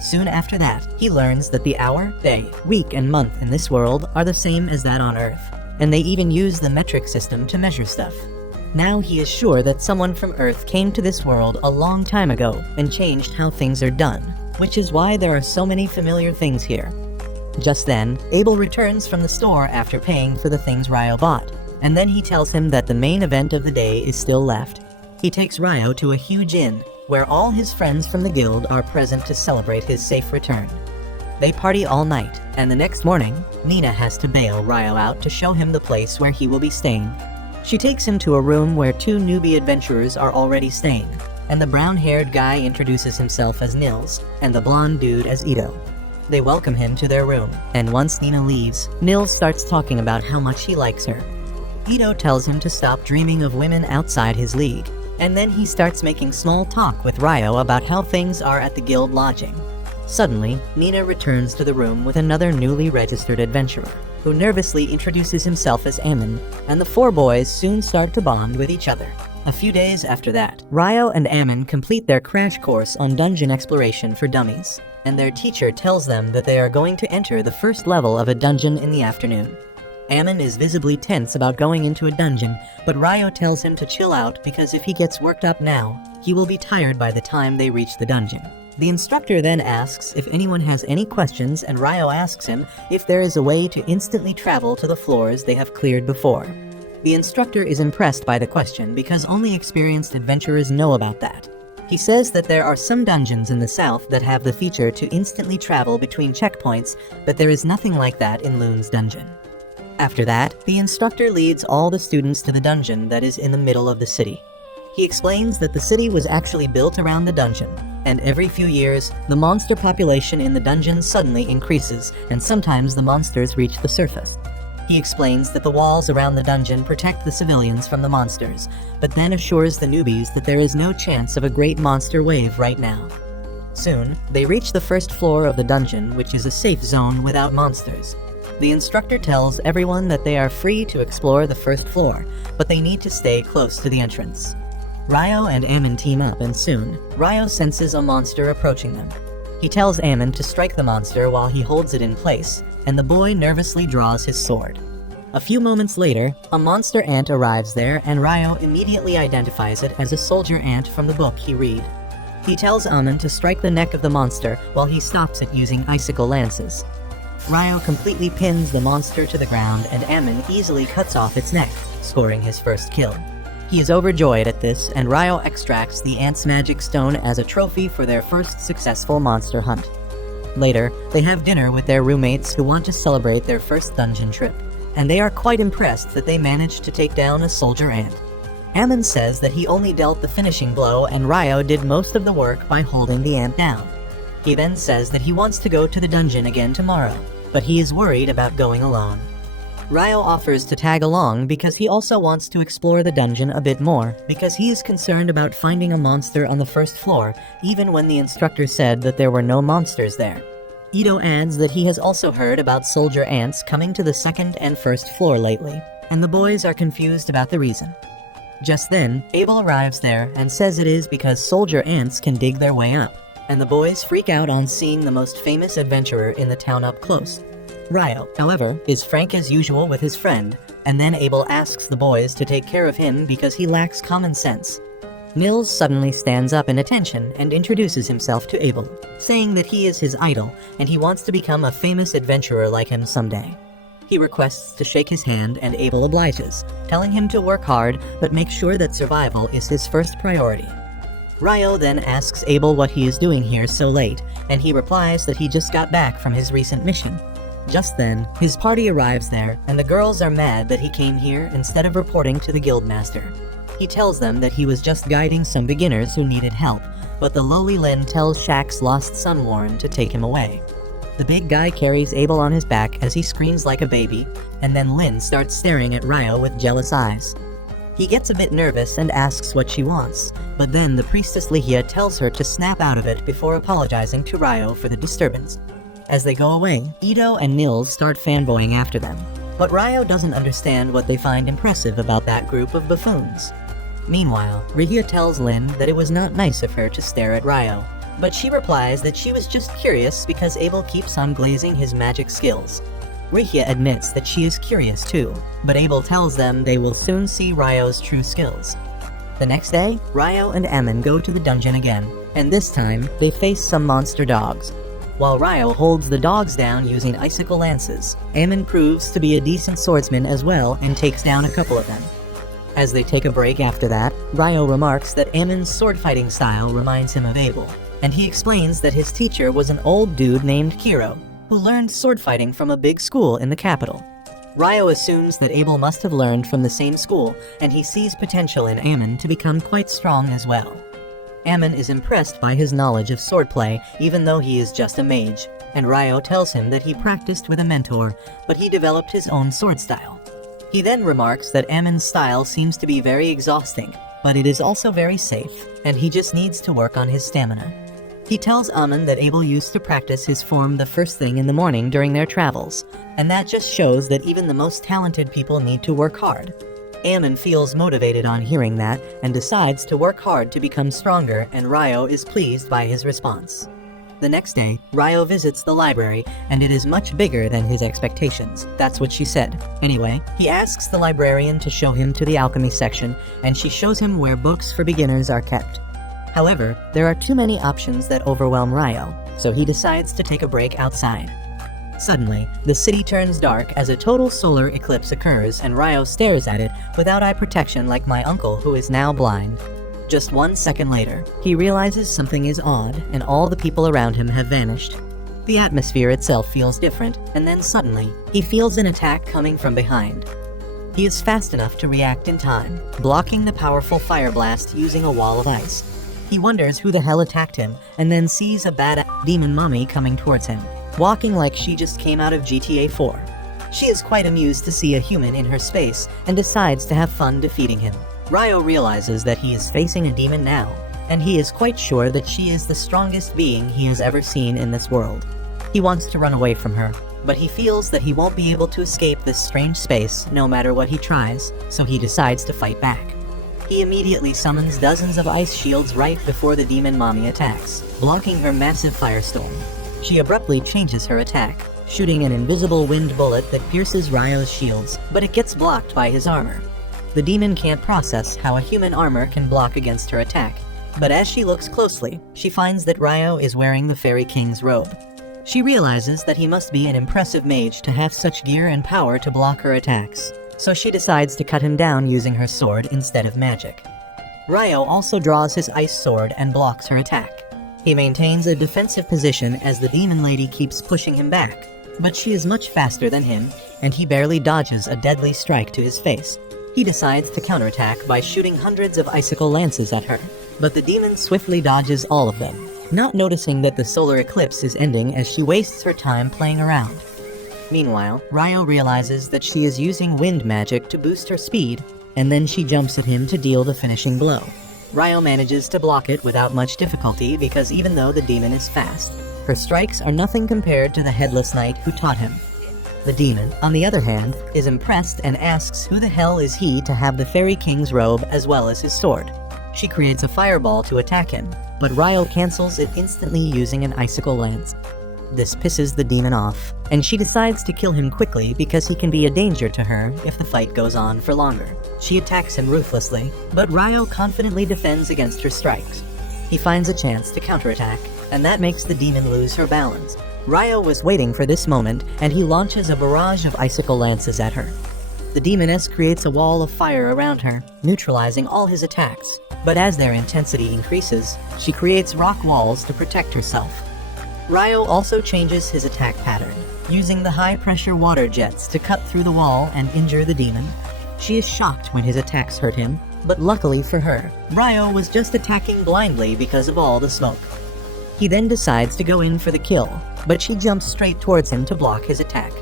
Soon after that, he learns that the hour, day, week, and month in this world are the same as that on Earth, and they even use the metric system to measure stuff. Now he is sure that someone from Earth came to this world a long time ago and changed how things are done, which is why there are so many familiar things here. Just then, Abel returns from the store after paying for the things Ryo bought, and then he tells him that the main event of the day is still left. He takes Ryo to a huge inn, where all his friends from the guild are present to celebrate his safe return. They party all night, and the next morning, Nina has to bail Ryo out to show him the place where he will be staying. She takes him to a room where 2 newbie adventurers are already staying, and the brown-haired guy introduces himself as Nils, and the blonde dude as Ito. They welcome him to their room, and once Nina leaves, Nils starts talking about how much he likes her. Ito tells him to stop dreaming of women outside his league, and then he starts making small talk with Ryo about how things are at the guild lodging. Suddenly, Nina returns to the room with another newly registered adventurer, who nervously introduces himself as Ammon, and the 4 boys soon start to bond with each other. A few days after that, Ryo and Ammon complete their crash course on dungeon exploration for dummies, and their teacher tells them that they are going to enter the first level of a dungeon in the afternoon. Ammon is visibly tense about going into a dungeon, but Ryo tells him to chill out because if he gets worked up now, he will be tired by the time they reach the dungeon. The instructor then asks if anyone has any questions, and Ryo asks him if there is a way to instantly travel to the floors they have cleared before. The instructor is impressed by the question because only experienced adventurers know about that. He says that there are some dungeons in the south that have the feature to instantly travel between checkpoints, but there is nothing like that in Loon's dungeon. After that, the instructor leads all the students to the dungeon that is in the middle of the city. He explains that the city was actually built around the dungeon, and every few years, the monster population in the dungeon suddenly increases, and sometimes the monsters reach the surface. He explains that the walls around the dungeon protect the civilians from the monsters, but then assures the newbies that there is no chance of a great monster wave right now. Soon, they reach the first floor of the dungeon, which is a safe zone without monsters. The instructor tells everyone that they are free to explore the first floor, but they need to stay close to the entrance. Ryo and Ammon team up, and soon, Ryo senses a monster approaching them. He tells Ammon to strike the monster while he holds it in place, and the boy nervously draws his sword. A few moments later, a monster ant arrives there and Ryo immediately identifies it as a soldier ant from the book he read. He tells Amon to strike the neck of the monster while he stops it using icicle lances. Ryo completely pins the monster to the ground and Amon easily cuts off its neck, scoring his first kill. He is overjoyed at this and Ryo extracts the ant's magic stone as a trophy for their first successful monster hunt. Later, they have dinner with their roommates who want to celebrate their first dungeon trip, and they are quite impressed that they managed to take down a soldier ant. Amon says that he only dealt the finishing blow and Ryo did most of the work by holding the ant down. He then says that he wants to go to the dungeon again tomorrow, but he is worried about going alone. Ryo offers to tag along because he also wants to explore the dungeon a bit more, because he is concerned about finding a monster on the first floor, even when the instructor said that there were no monsters there. Ito adds that he has also heard about soldier ants coming to the second and first floor lately, and the boys are confused about the reason. Just then, Abel arrives there and says it is because soldier ants can dig their way up, and the boys freak out on seeing the most famous adventurer in the town up close. Ryo, however, is frank as usual with his friend, and then Abel asks the boys to take care of him because he lacks common sense. Nils suddenly stands up in attention and introduces himself to Abel, saying that he is his idol and he wants to become a famous adventurer like him someday. He requests to shake his hand and Abel obliges, telling him to work hard but make sure that survival is his first priority. Ryo then asks Abel what he is doing here so late, and he replies that he just got back from his recent mission. Just then, his party arrives there, and the girls are mad that he came here instead of reporting to the guildmaster. He tells them that he was just guiding some beginners who needed help, but the lowly Lin tells Shaq's lost son Warren to take him away. The big guy carries Abel on his back as he screams like a baby, and then Lin starts staring at Ryo with jealous eyes. He gets a bit nervous and asks what she wants, but then the priestess Lihia tells her to snap out of it before apologizing to Ryo for the disturbance. As they go away, Ito and Nils start fanboying after them, but Ryo doesn't understand what they find impressive about that group of buffoons. Meanwhile, Rihia tells Lin that it was not nice of her to stare at Ryo, but she replies that she was just curious because Abel keeps on glazing his magic skills. Rihia admits that she is curious too, but Abel tells them they will soon see Ryo's true skills. The next day, Ryo and Amon go to the dungeon again, and this time, they face some monster dogs. While Ryo holds the dogs down using icicle lances, Amon proves to be a decent swordsman as well and takes down a couple of them. As they take a break after that, Ryo remarks that Amon's sword-fighting style reminds him of Abel, and he explains that his teacher was an old dude named Kiro, who learned sword-fighting from a big school in the capital. Ryo assumes that Abel must have learned from the same school, and he sees potential in Amon to become quite strong as well. Amon is impressed by his knowledge of swordplay, even though he is just a mage, and Ryo tells him that he practiced with a mentor, but he developed his own sword style. He then remarks that Amon's style seems to be very exhausting, but it is also very safe, and he just needs to work on his stamina. He tells Amon that Abel used to practice his form the first thing in the morning during their travels, and that just shows that even the most talented people need to work hard. Amon feels motivated on hearing that, and decides to work hard to become stronger, and Ryo is pleased by his response. The next day, Ryo visits the library, and it is much bigger than his expectations. That's what she said. Anyway, he asks the librarian to show him to the alchemy section, and she shows him where books for beginners are kept. However, there are too many options that overwhelm Ryo, so he decides to take a break outside. Suddenly, the city turns dark as a total solar eclipse occurs and Ryo stares at it without eye protection like my uncle who is now blind. Just 1 second later, he realizes something is odd and all the people around him have vanished. The atmosphere itself feels different, and then suddenly, he feels an attack coming from behind. He is fast enough to react in time, blocking the powerful fire blast using a wall of ice. He wonders who the hell attacked him, and then sees a badass demon mommy coming towards him, walking like she just came out of GTA 4. She is quite amused to see a human in her space, and decides to have fun defeating him. Ryo realizes that he is facing a demon now, and he is quite sure that she is the strongest being he has ever seen in this world. He wants to run away from her, but he feels that he won't be able to escape this strange space no matter what he tries, so he decides to fight back. He immediately summons dozens of ice shields right before the demon mommy attacks, blocking her massive firestorm. She abruptly changes her attack, shooting an invisible wind bullet that pierces Ryo's shields, but it gets blocked by his armor. The demon can't process how a human armor can block against her attack, but as she looks closely, she finds that Ryo is wearing the Fairy King's robe. She realizes that he must be an impressive mage to have such gear and power to block her attacks, so she decides to cut him down using her sword instead of magic. Ryo also draws his ice sword and blocks her attack. He maintains a defensive position as the demon lady keeps pushing him back, but she is much faster than him, and he barely dodges a deadly strike to his face. He decides to counterattack by shooting hundreds of icicle lances at her, but the demon swiftly dodges all of them, not noticing that the solar eclipse is ending as she wastes her time playing around. Meanwhile, Ryo realizes that she is using wind magic to boost her speed, and then she jumps at him to deal the finishing blow. Ryo manages to block it without much difficulty because even though the demon is fast, her strikes are nothing compared to the headless knight who taught him. The demon, on the other hand, is impressed and asks who the hell is he to have the Fairy King's robe as well as his sword. She creates a fireball to attack him, but Ryo cancels it instantly using an icicle lance. This pisses the demon off, and she decides to kill him quickly because he can be a danger to her if the fight goes on for longer. She attacks him ruthlessly, but Ryo confidently defends against her strikes. He finds a chance to counterattack, and that makes the demon lose her balance. Ryo was waiting for this moment, and he launches a barrage of icicle lances at her. The demoness creates a wall of fire around her, neutralizing all his attacks, but as their intensity increases, she creates rock walls to protect herself. Ryo also changes his attack pattern, using the high-pressure water jets to cut through the wall and injure the demon. She is shocked when his attacks hurt him, but luckily for her, Ryo was just attacking blindly because of all the smoke. He then decides to go in for the kill, but she jumps straight towards him to block his attack.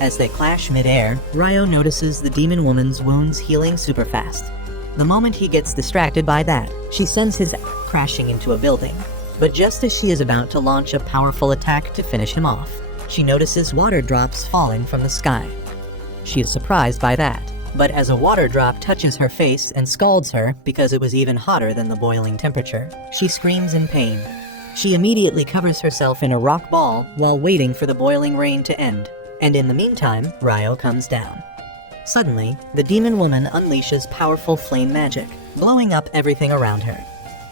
As they clash mid-air, Ryo notices the demon woman's wounds healing super fast. The moment he gets distracted by that, she sends his crashing into a building. But just as she is about to launch a powerful attack to finish him off, she notices water drops falling from the sky. She is surprised by that, but as a water drop touches her face and scalds her because it was even hotter than the boiling temperature, she screams in pain. She immediately covers herself in a rock ball while waiting for the boiling rain to end, and in the meantime, Ryo comes down. Suddenly, the demon woman unleashes powerful flame magic, blowing up everything around her.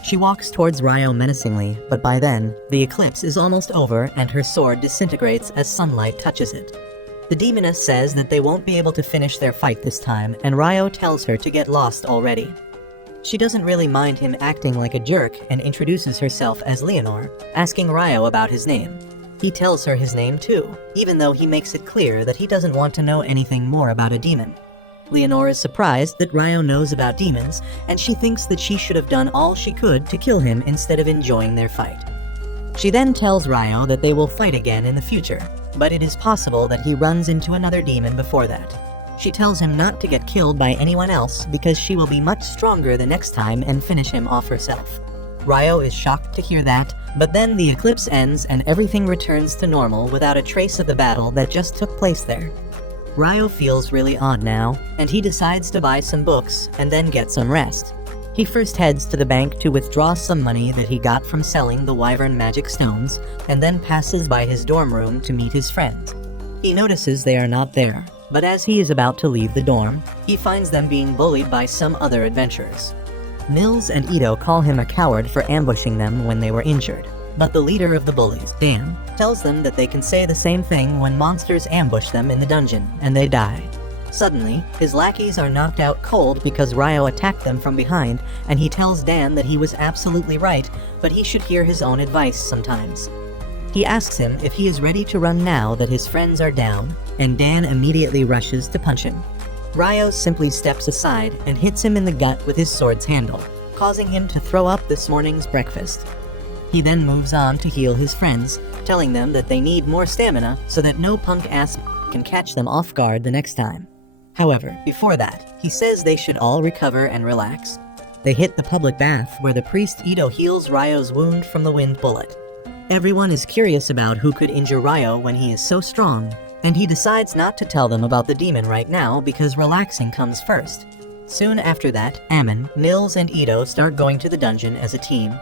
She walks towards Ryo menacingly, but by then, the eclipse is almost over and her sword disintegrates as sunlight touches it. The demoness says that they won't be able to finish their fight this time, and Ryo tells her to get lost already. She doesn't really mind him acting like a jerk and introduces herself as Leonor, asking Ryo about his name. He tells her his name too, even though he makes it clear that he doesn't want to know anything more about a demon. Leonor is surprised that Ryo knows about demons, and she thinks that she should have done all she could to kill him instead of enjoying their fight. She then tells Ryo that they will fight again in the future, but it is possible that he runs into another demon before that. She tells him not to get killed by anyone else because she will be much stronger the next time and finish him off herself. Ryo is shocked to hear that, but then the eclipse ends and everything returns to normal without a trace of the battle that just took place there. Ryo feels really odd now, and he decides to buy some books and then get some rest. He first heads to the bank to withdraw some money that he got from selling the Wyvern magic stones, and then passes by his dorm room to meet his friends. He notices they are not there, but as he is about to leave the dorm, he finds them being bullied by some other adventurers. Nils and Ito call him a coward for ambushing them when they were injured, but the leader of the bullies, Dan, tells them that they can say the same thing when monsters ambush them in the dungeon, and they die. Suddenly, his lackeys are knocked out cold because Ryo attacked them from behind, and he tells Dan that he was absolutely right, but he should hear his own advice sometimes. He asks him if he is ready to run now that his friends are down, and Dan immediately rushes to punch him. Ryo simply steps aside and hits him in the gut with his sword's handle, causing him to throw up this morning's breakfast. He then moves on to heal his friends, telling them that they need more stamina so that no punk-ass can catch them off guard the next time. However, before that, he says they should all recover and relax. They hit the public bath where the priest Ito heals Ryo's wound from the wind bullet. Everyone is curious about who could injure Ryo when he is so strong, and he decides not to tell them about the demon right now because relaxing comes first. Soon after that, Ammon, Nils, and Ito start going to the dungeon as a team.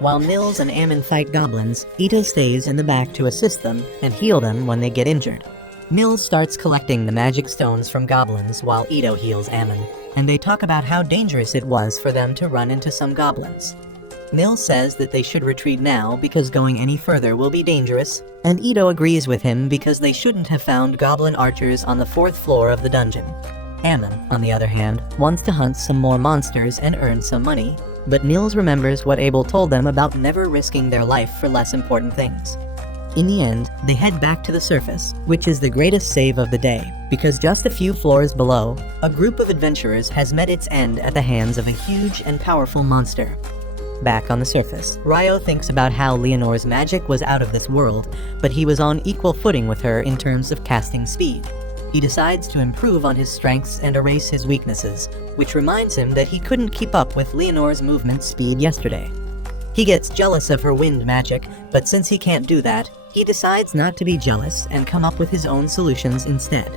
While Nils and Ammon fight goblins, Ito stays in the back to assist them and heal them when they get injured. Nils starts collecting the magic stones from goblins while Ito heals Ammon, and they talk about how dangerous it was for them to run into some goblins. Nils says that they should retreat now because going any further will be dangerous, and Ito agrees with him because they shouldn't have found goblin archers on the 4th floor of the dungeon. Ammon, on the other hand, wants to hunt some more monsters and earn some money, but Nils remembers what Abel told them about never risking their life for less important things. In the end, they head back to the surface, which is the greatest save of the day, because just a few floors below, a group of adventurers has met its end at the hands of a huge and powerful monster. Back on the surface, Ryo thinks about how Leonore's magic was out of this world, but he was on equal footing with her in terms of casting speed. He decides to improve on his strengths and erase his weaknesses, which reminds him that he couldn't keep up with Leonore's movement speed yesterday. He gets jealous of her wind magic, but since he can't do that, he decides not to be jealous and come up with his own solutions instead.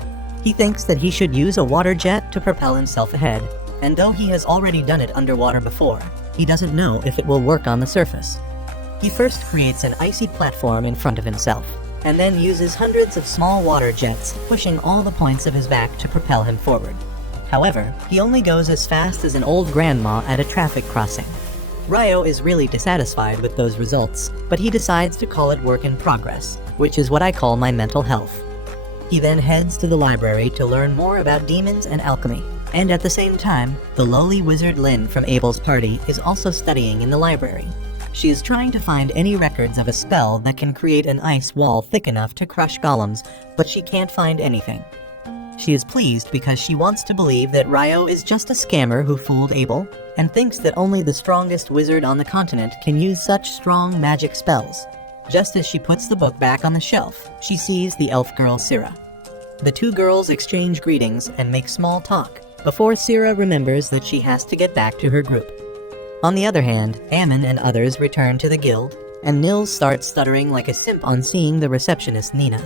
He thinks that he should use a water jet to propel himself ahead, and though he has already done it underwater before, he doesn't know if it will work on the surface. He first creates an icy platform in front of himself, and then uses hundreds of small water jets, pushing all the points of his back to propel him forward. However, he only goes as fast as an old grandma at a traffic crossing. Ryo is really dissatisfied with those results, but he decides to call it work in progress, which is what I call my mental health. He then heads to the library to learn more about demons and alchemy, and at the same time, the lowly wizard Lynn from Abel's party is also studying in the library. She is trying to find any records of a spell that can create an ice wall thick enough to crush golems, but she can't find anything. She is pleased because she wants to believe that Ryo is just a scammer who fooled Abel, and thinks that only the strongest wizard on the continent can use such strong magic spells. Just as she puts the book back on the shelf, she sees the elf girl Syrah. The two girls exchange greetings and make small talk, before Syrah remembers that she has to get back to her group. On the other hand, Ammon and others return to the guild, and Nils starts stuttering like a simp on seeing the receptionist Nina.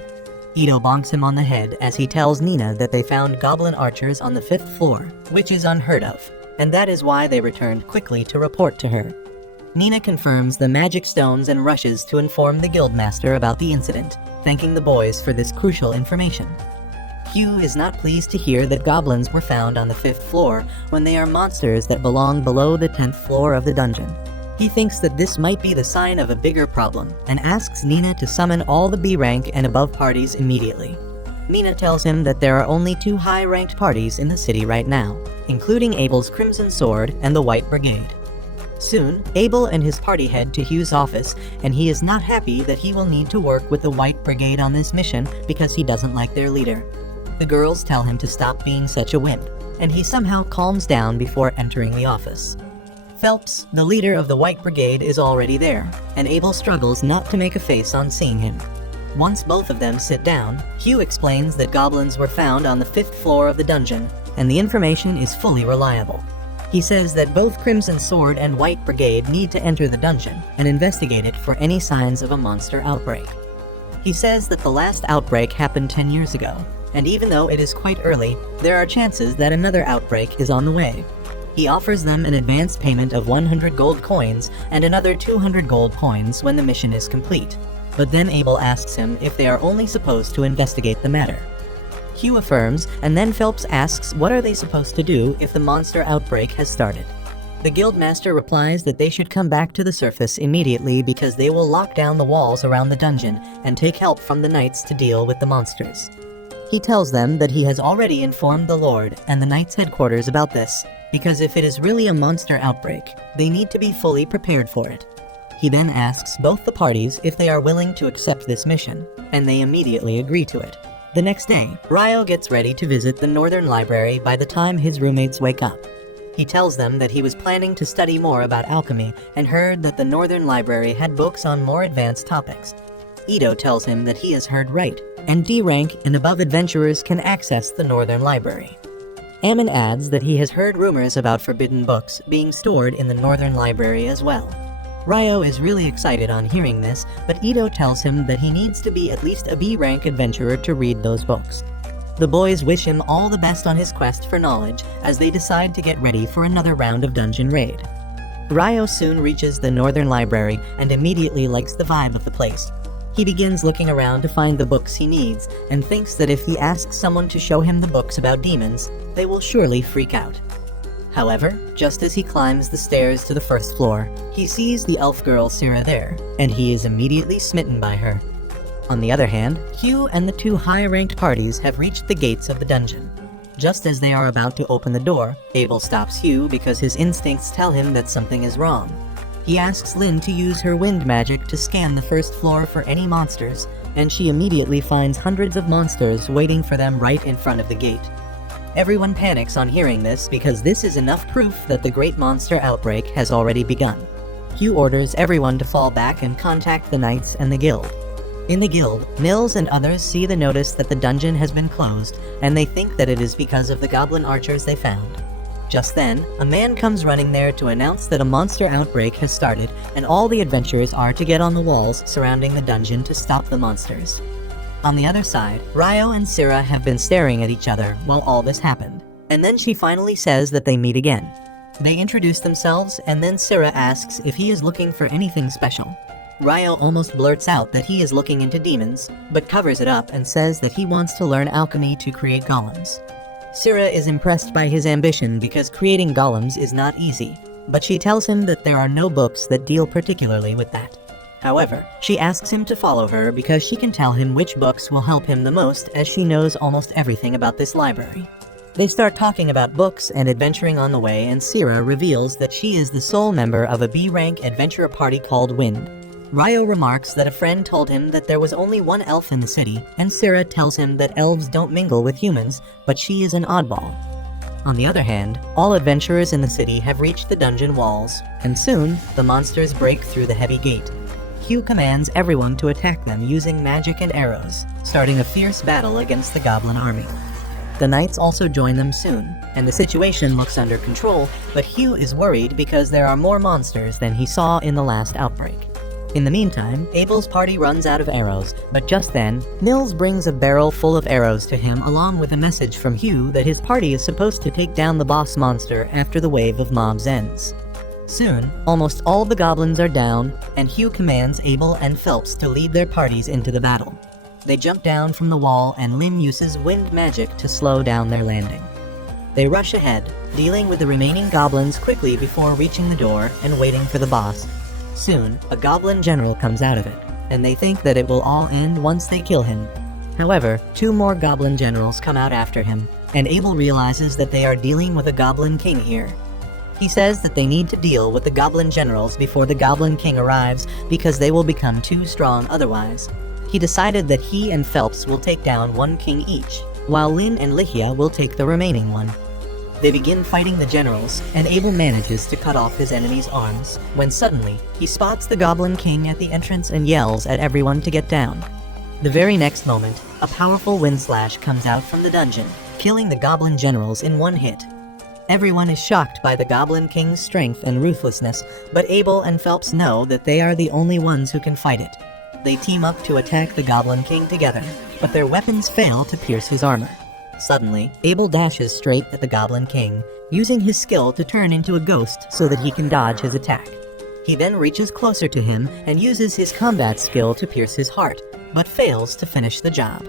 Ito bonks him on the head as he tells Nina that they found goblin archers on the 5th floor, which is unheard of, and that is why they returned quickly to report to her. Nina confirms the magic stones and rushes to inform the guildmaster about the incident, thanking the boys for this crucial information. Hugh is not pleased to hear that goblins were found on the 5th floor when they are monsters that belong below the 10th floor of the dungeon. He thinks that this might be the sign of a bigger problem, and asks Nina to summon all the B rank and above parties immediately. Nina tells him that there are only 2 high-ranked parties in the city right now, including Abel's Crimson Sword and the White Brigade. Soon, Abel and his party head to Hugh's office, and he is not happy that he will need to work with the White Brigade on this mission because he doesn't like their leader. The girls tell him to stop being such a wimp, and he somehow calms down before entering the office. Phelps, the leader of the White Brigade, is already there, and Abel struggles not to make a face on seeing him. Once both of them sit down, Hugh explains that goblins were found on the 5th floor of the dungeon, and the information is fully reliable. He says that both Crimson Sword and White Brigade need to enter the dungeon and investigate it for any signs of a monster outbreak. He says that the last outbreak happened 10 years ago, and even though it is quite early, there are chances that another outbreak is on the way. He offers them an advance payment of 100 gold coins and another 200 gold coins when the mission is complete, but then Abel asks him if they are only supposed to investigate the matter. Hugh affirms, and then Phelps asks what are they supposed to do if the monster outbreak has started. The guildmaster replies that they should come back to the surface immediately because they will lock down the walls around the dungeon and take help from the knights to deal with the monsters. He tells them that he has already informed the Lord and the Knights' headquarters about this, because if it is really a monster outbreak, they need to be fully prepared for it. He then asks both the parties if they are willing to accept this mission, and they immediately agree to it. The next day, Ryo gets ready to visit the Northern Library by the time his roommates wake up. He tells them that he was planning to study more about alchemy and heard that the Northern Library had books on more advanced topics. Ito tells him that he has heard right, and D-rank and above adventurers can access the Northern Library. Ammon adds that he has heard rumors about forbidden books being stored in the Northern Library as well. Ryo is really excited on hearing this, but Ito tells him that he needs to be at least a B-rank adventurer to read those books. The boys wish him all the best on his quest for knowledge as they decide to get ready for another round of dungeon raid. Ryo soon reaches the Northern Library and immediately likes the vibe of the place. He begins looking around to find the books he needs and thinks that if he asks someone to show him the books about demons, they will surely freak out. However, just as he climbs the stairs to the first floor, he sees the elf girl Sira there, and he is immediately smitten by her. On the other hand, Hugh and the two high-ranked parties have reached the gates of the dungeon. Just as they are about to open the door, Abel stops Hugh because his instincts tell him that something is wrong. He asks Lynn to use her wind magic to scan the first floor for any monsters, and she immediately finds hundreds of monsters waiting for them right in front of the gate. Everyone panics on hearing this because this is enough proof that the great monster outbreak has already begun. Hugh orders everyone to fall back and contact the knights and the guild. In the guild, Nils and others see the notice that the dungeon has been closed, and they think that it is because of the goblin archers they found. Just then, a man comes running there to announce that a monster outbreak has started, and all the adventurers are to get on the walls surrounding the dungeon to stop the monsters. On the other side, Ryo and Sira have been staring at each other while all this happened, and then she finally says that they meet again. They introduce themselves, and then Sira asks if he is looking for anything special. Ryo almost blurts out that he is looking into demons, but covers it up and says that he wants to learn alchemy to create golems. Sira is impressed by his ambition because creating golems is not easy, but she tells him that there are no books that deal particularly with that. However, she asks him to follow her because she can tell him which books will help him the most, as she knows almost everything about this library. They start talking about books and adventuring on the way, and Sira reveals that she is the sole member of a B-rank adventurer party called Wind. Ryo remarks that a friend told him that there was only one elf in the city, and Sira tells him that elves don't mingle with humans, but she is an oddball. On the other hand, all adventurers in the city have reached the dungeon walls, and soon, the monsters break through the heavy gate. Hugh commands everyone to attack them using magic and arrows, starting a fierce battle against the goblin army. The knights also join them soon, and the situation looks under control, but Hugh is worried because there are more monsters than he saw in the last outbreak. In the meantime, Abel's party runs out of arrows, but just then, Nils brings a barrel full of arrows to him along with a message from Hugh that his party is supposed to take down the boss monster after the wave of mobs ends. Soon, almost all the goblins are down, and Hugh commands Abel and Phelps to lead their parties into the battle. They jump down from the wall, and Lynn uses wind magic to slow down their landing. They rush ahead, dealing with the remaining goblins quickly before reaching the door and waiting for the boss. Soon, a goblin general comes out of it, and they think that it will all end once they kill him. However, two more goblin generals come out after him, and Abel realizes that they are dealing with a goblin king here. He says that they need to deal with the goblin generals before the goblin king arrives because they will become too strong otherwise. He decided that he and Phelps will take down one king each, while Lynn and Lichia will take the remaining one. They begin fighting the generals, and Abel manages to cut off his enemy's arms, when suddenly, he spots the Goblin King at the entrance and yells at everyone to get down. The very next moment, a powerful wind slash comes out from the dungeon, killing the Goblin generals in one hit. Everyone is shocked by the Goblin King's strength and ruthlessness, but Abel and Phelps know that they are the only ones who can fight it. They team up to attack the Goblin King together, but their weapons fail to pierce his armor. Suddenly, Abel dashes straight at the Goblin King, using his skill to turn into a ghost so that he can dodge his attack. He then reaches closer to him and uses his combat skill to pierce his heart, but fails to finish the job.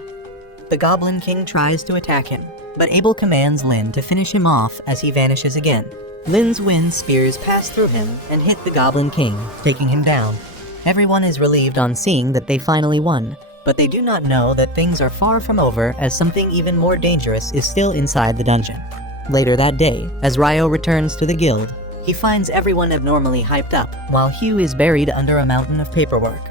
The Goblin King tries to attack him, but Abel commands Lynn to finish him off as he vanishes again. Lynn's wind spears pass through him and hit the Goblin King, taking him down. Everyone is relieved on seeing that they finally won, but they do not know that things are far from over as something even more dangerous is still inside the dungeon. Later that day, as Ryo returns to the guild, he finds everyone abnormally hyped up, while Hugh is buried under a mountain of paperwork.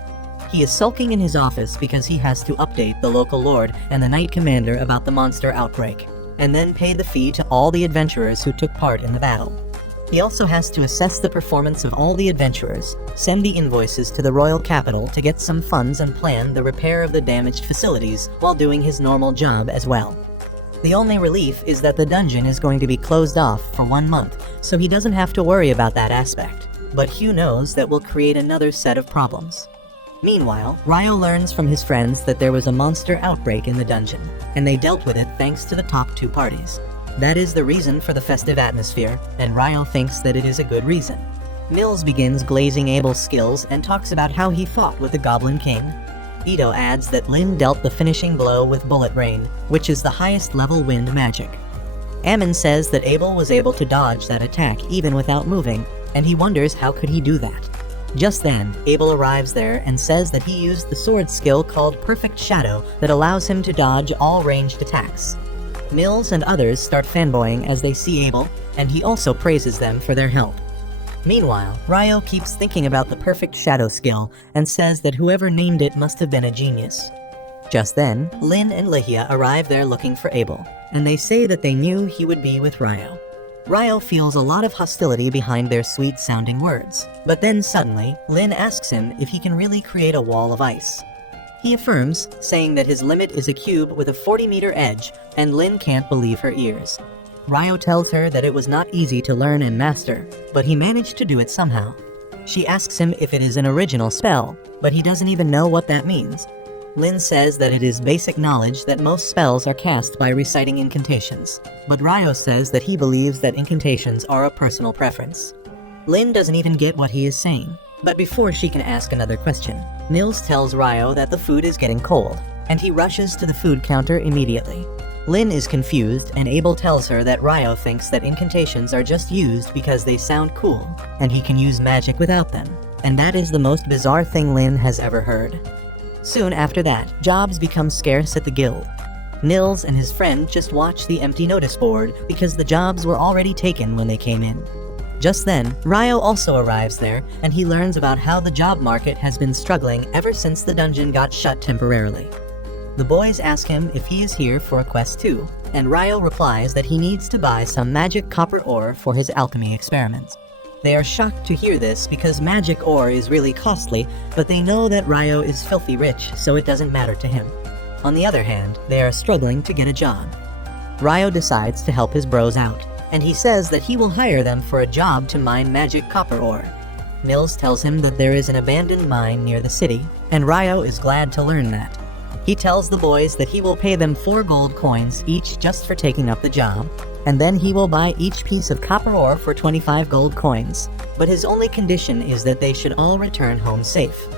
He is sulking in his office because he has to update the local lord and the knight commander about the monster outbreak, and then pay the fee to all the adventurers who took part in the battle. He also has to assess the performance of all the adventurers, send the invoices to the royal capital to get some funds, and plan the repair of the damaged facilities while doing his normal job as well. The only relief is that the dungeon is going to be closed off for 1 month, so he doesn't have to worry about that aspect. But Hugh knows that will create another set of problems. Meanwhile, Ryo learns from his friends that there was a monster outbreak in the dungeon, and they dealt with it thanks to the top two parties. That is the reason for the festive atmosphere, and Ryo thinks that it is a good reason. Mills begins glazing Abel's skills and talks about how he fought with the Goblin King. Ito adds that Lin dealt the finishing blow with Bullet Rain, which is the highest level wind magic. Ammon says that Abel was able to dodge that attack even without moving, and he wonders how could he do that. Just then, Abel arrives there and says that he used the sword skill called Perfect Shadow that allows him to dodge all ranged attacks. Mills and others start fanboying as they see Abel, and he also praises them for their help. Meanwhile, Ryo keeps thinking about the Perfect Shadow skill and says that whoever named it must have been a genius. Just then, Lin and Lihia arrive there looking for Abel, and they say that they knew he would be with Ryo. Ryo feels a lot of hostility behind their sweet-sounding words, but then suddenly, Lin asks him if he can really create a wall of ice. He affirms, saying that his limit is a cube with a 40-meter edge, and Lin can't believe her ears. Ryo tells her that it was not easy to learn and master, but he managed to do it somehow. She asks him if it is an original spell, but he doesn't even know what that means. Lin says that it is basic knowledge that most spells are cast by reciting incantations, but Ryo says that he believes that incantations are a personal preference. Lin doesn't even get what he is saying, but before she can ask another question, Mills tells Ryo that the food is getting cold, and he rushes to the food counter immediately. Lin is confused, and Abel tells her that Ryo thinks that incantations are just used because they sound cool, and he can use magic without them, and that is the most bizarre thing Lin has ever heard. Soon after that, jobs become scarce at the guild. Nils and his friend just watch the empty notice board because the jobs were already taken when they came in. Just then, Ryo also arrives there, and he learns about how the job market has been struggling ever since the dungeon got shut temporarily. The boys ask him if he is here for a quest too, and Ryo replies that he needs to buy some magic copper ore for his alchemy experiments. They are shocked to hear this because magic ore is really costly, but they know that Ryo is filthy rich, so it doesn't matter to him. On the other hand, they are struggling to get a job. Ryo decides to help his bros out, and he says that he will hire them for a job to mine magic copper ore. Mills tells him that there is an abandoned mine near the city, and Ryo is glad to learn that. He tells the boys that he will pay them 4 gold coins each just for taking up the job, and then he will buy each piece of copper ore for 25 gold coins, but his only condition is that they should all return home safe.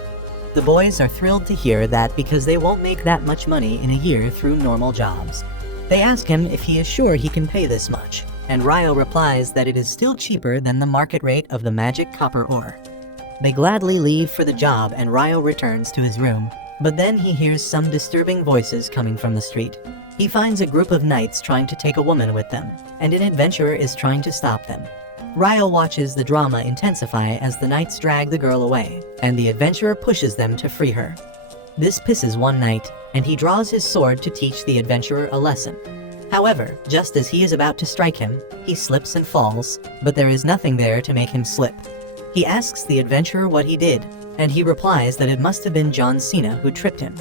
The boys are thrilled to hear that because they won't make that much money in a year through normal jobs. They ask him if he is sure he can pay this much, and Ryo replies that it is still cheaper than the market rate of the magic copper ore. They gladly leave for the job and Ryo returns to his room, but then he hears some disturbing voices coming from the street. He finds a group of knights trying to take a woman with them, and an adventurer is trying to stop them. Ryo watches the drama intensify as the knights drag the girl away, and the adventurer pushes them to free her. This pisses one knight, and he draws his sword to teach the adventurer a lesson. However, just as he is about to strike him, he slips and falls, but there is nothing there to make him slip. He asks the adventurer what he did, and he replies that it must have been John Cena who tripped him.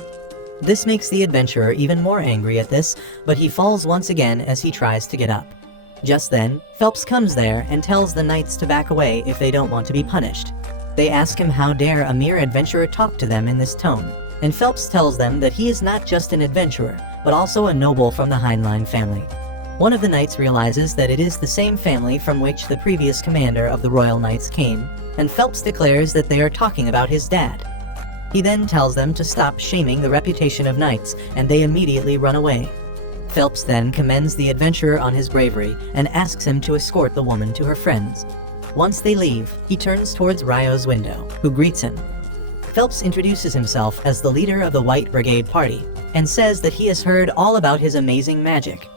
This makes the adventurer even more angry at this, but he falls once again as he tries to get up. Just then, Phelps comes there and tells the knights to back away if they don't want to be punished. They ask him how dare a mere adventurer talk to them in this tone, and Phelps tells them that he is not just an adventurer, but also a noble from the Heinlein family. One of the knights realizes that it is the same family from which the previous commander of the Royal Knights came, and Phelps declares that they are talking about his dad. He then tells them to stop shaming the reputation of knights, and they immediately run away. Phelps then commends the adventurer on his bravery and asks him to escort the woman to her friends. Once they leave, he turns towards Ryo's window, who greets him. Phelps introduces himself as the leader of the White Brigade Party, and says that he has heard all about his amazing magic.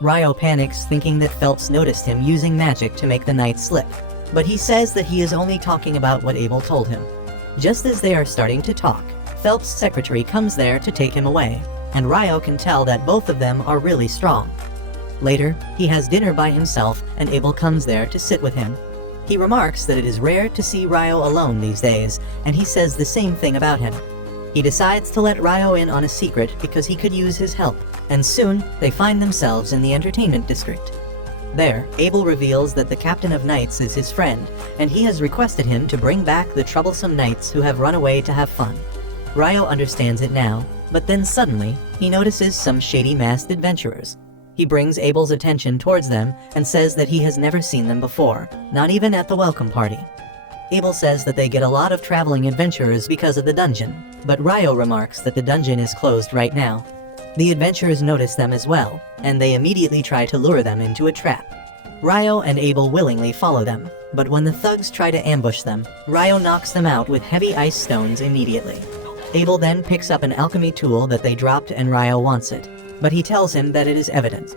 Ryo panics, thinking that Phelps noticed him using magic to make the knight slip, but he says that he is only talking about what Abel told him. Just as they are starting to talk, Phelps' secretary comes there to take him away, and Ryo can tell that both of them are really strong. Later, he has dinner by himself, and Abel comes there to sit with him. He remarks that it is rare to see Ryo alone these days, and he says the same thing about him. He decides to let Ryo in on a secret because he could use his help, and soon they find themselves in the entertainment district. There, Abel reveals that the captain of knights is his friend, and he has requested him to bring back the troublesome knights who have run away to have fun. Ryo understands it now, but then suddenly, he notices some shady masked adventurers. He brings Abel's attention towards them and says that he has never seen them before, not even at the welcome party. Abel says that they get a lot of traveling adventurers because of the dungeon, but Ryo remarks that the dungeon is closed right now. The adventurers notice them as well, and they immediately try to lure them into a trap. Ryo and Abel willingly follow them, but when the thugs try to ambush them, Ryo knocks them out with heavy ice stones immediately. Abel then picks up an alchemy tool that they dropped and Ryo wants it, but he tells him that it is evidence.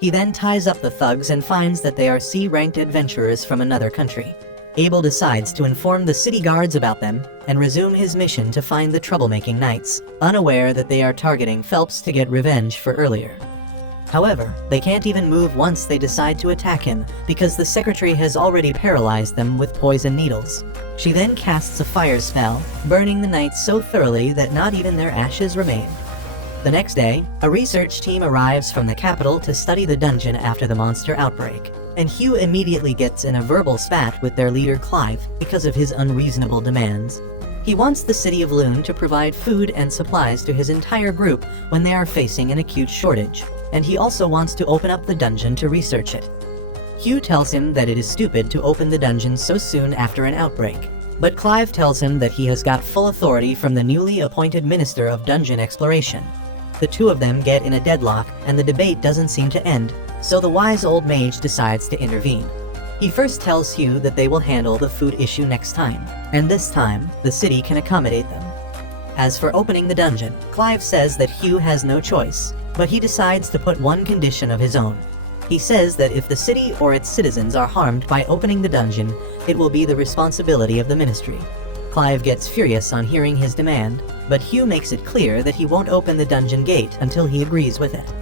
He then ties up the thugs and finds that they are C-ranked adventurers from another country. Abel decides to inform the city guards about them and resume his mission to find the troublemaking knights, unaware that they are targeting Phelps to get revenge for earlier. However, they can't even move once they decide to attack him because the secretary has already paralyzed them with poison needles. She then casts a fire spell, burning the knights so thoroughly that not even their ashes remain. The next day, a research team arrives from the capital to study the dungeon after the monster outbreak, and Hugh immediately gets in a verbal spat with their leader Clive because of his unreasonable demands. He wants the city of Lune to provide food and supplies to his entire group when they are facing an acute shortage, and he also wants to open up the dungeon to research it. Hugh tells him that it is stupid to open the dungeon so soon after an outbreak, but Clive tells him that he has got full authority from the newly appointed Minister of Dungeon Exploration. The two of them get in a deadlock, and the debate doesn't seem to end, so the wise old mage decides to intervene. He first tells Hugh that they will handle the food issue next time, and this time, the city can accommodate them. As for opening the dungeon, Clive says that Hugh has no choice, but he decides to put one condition of his own. He says that if the city or its citizens are harmed by opening the dungeon, it will be the responsibility of the ministry. Clive gets furious on hearing his demand, but Hugh makes it clear that he won't open the dungeon gate until he agrees with it.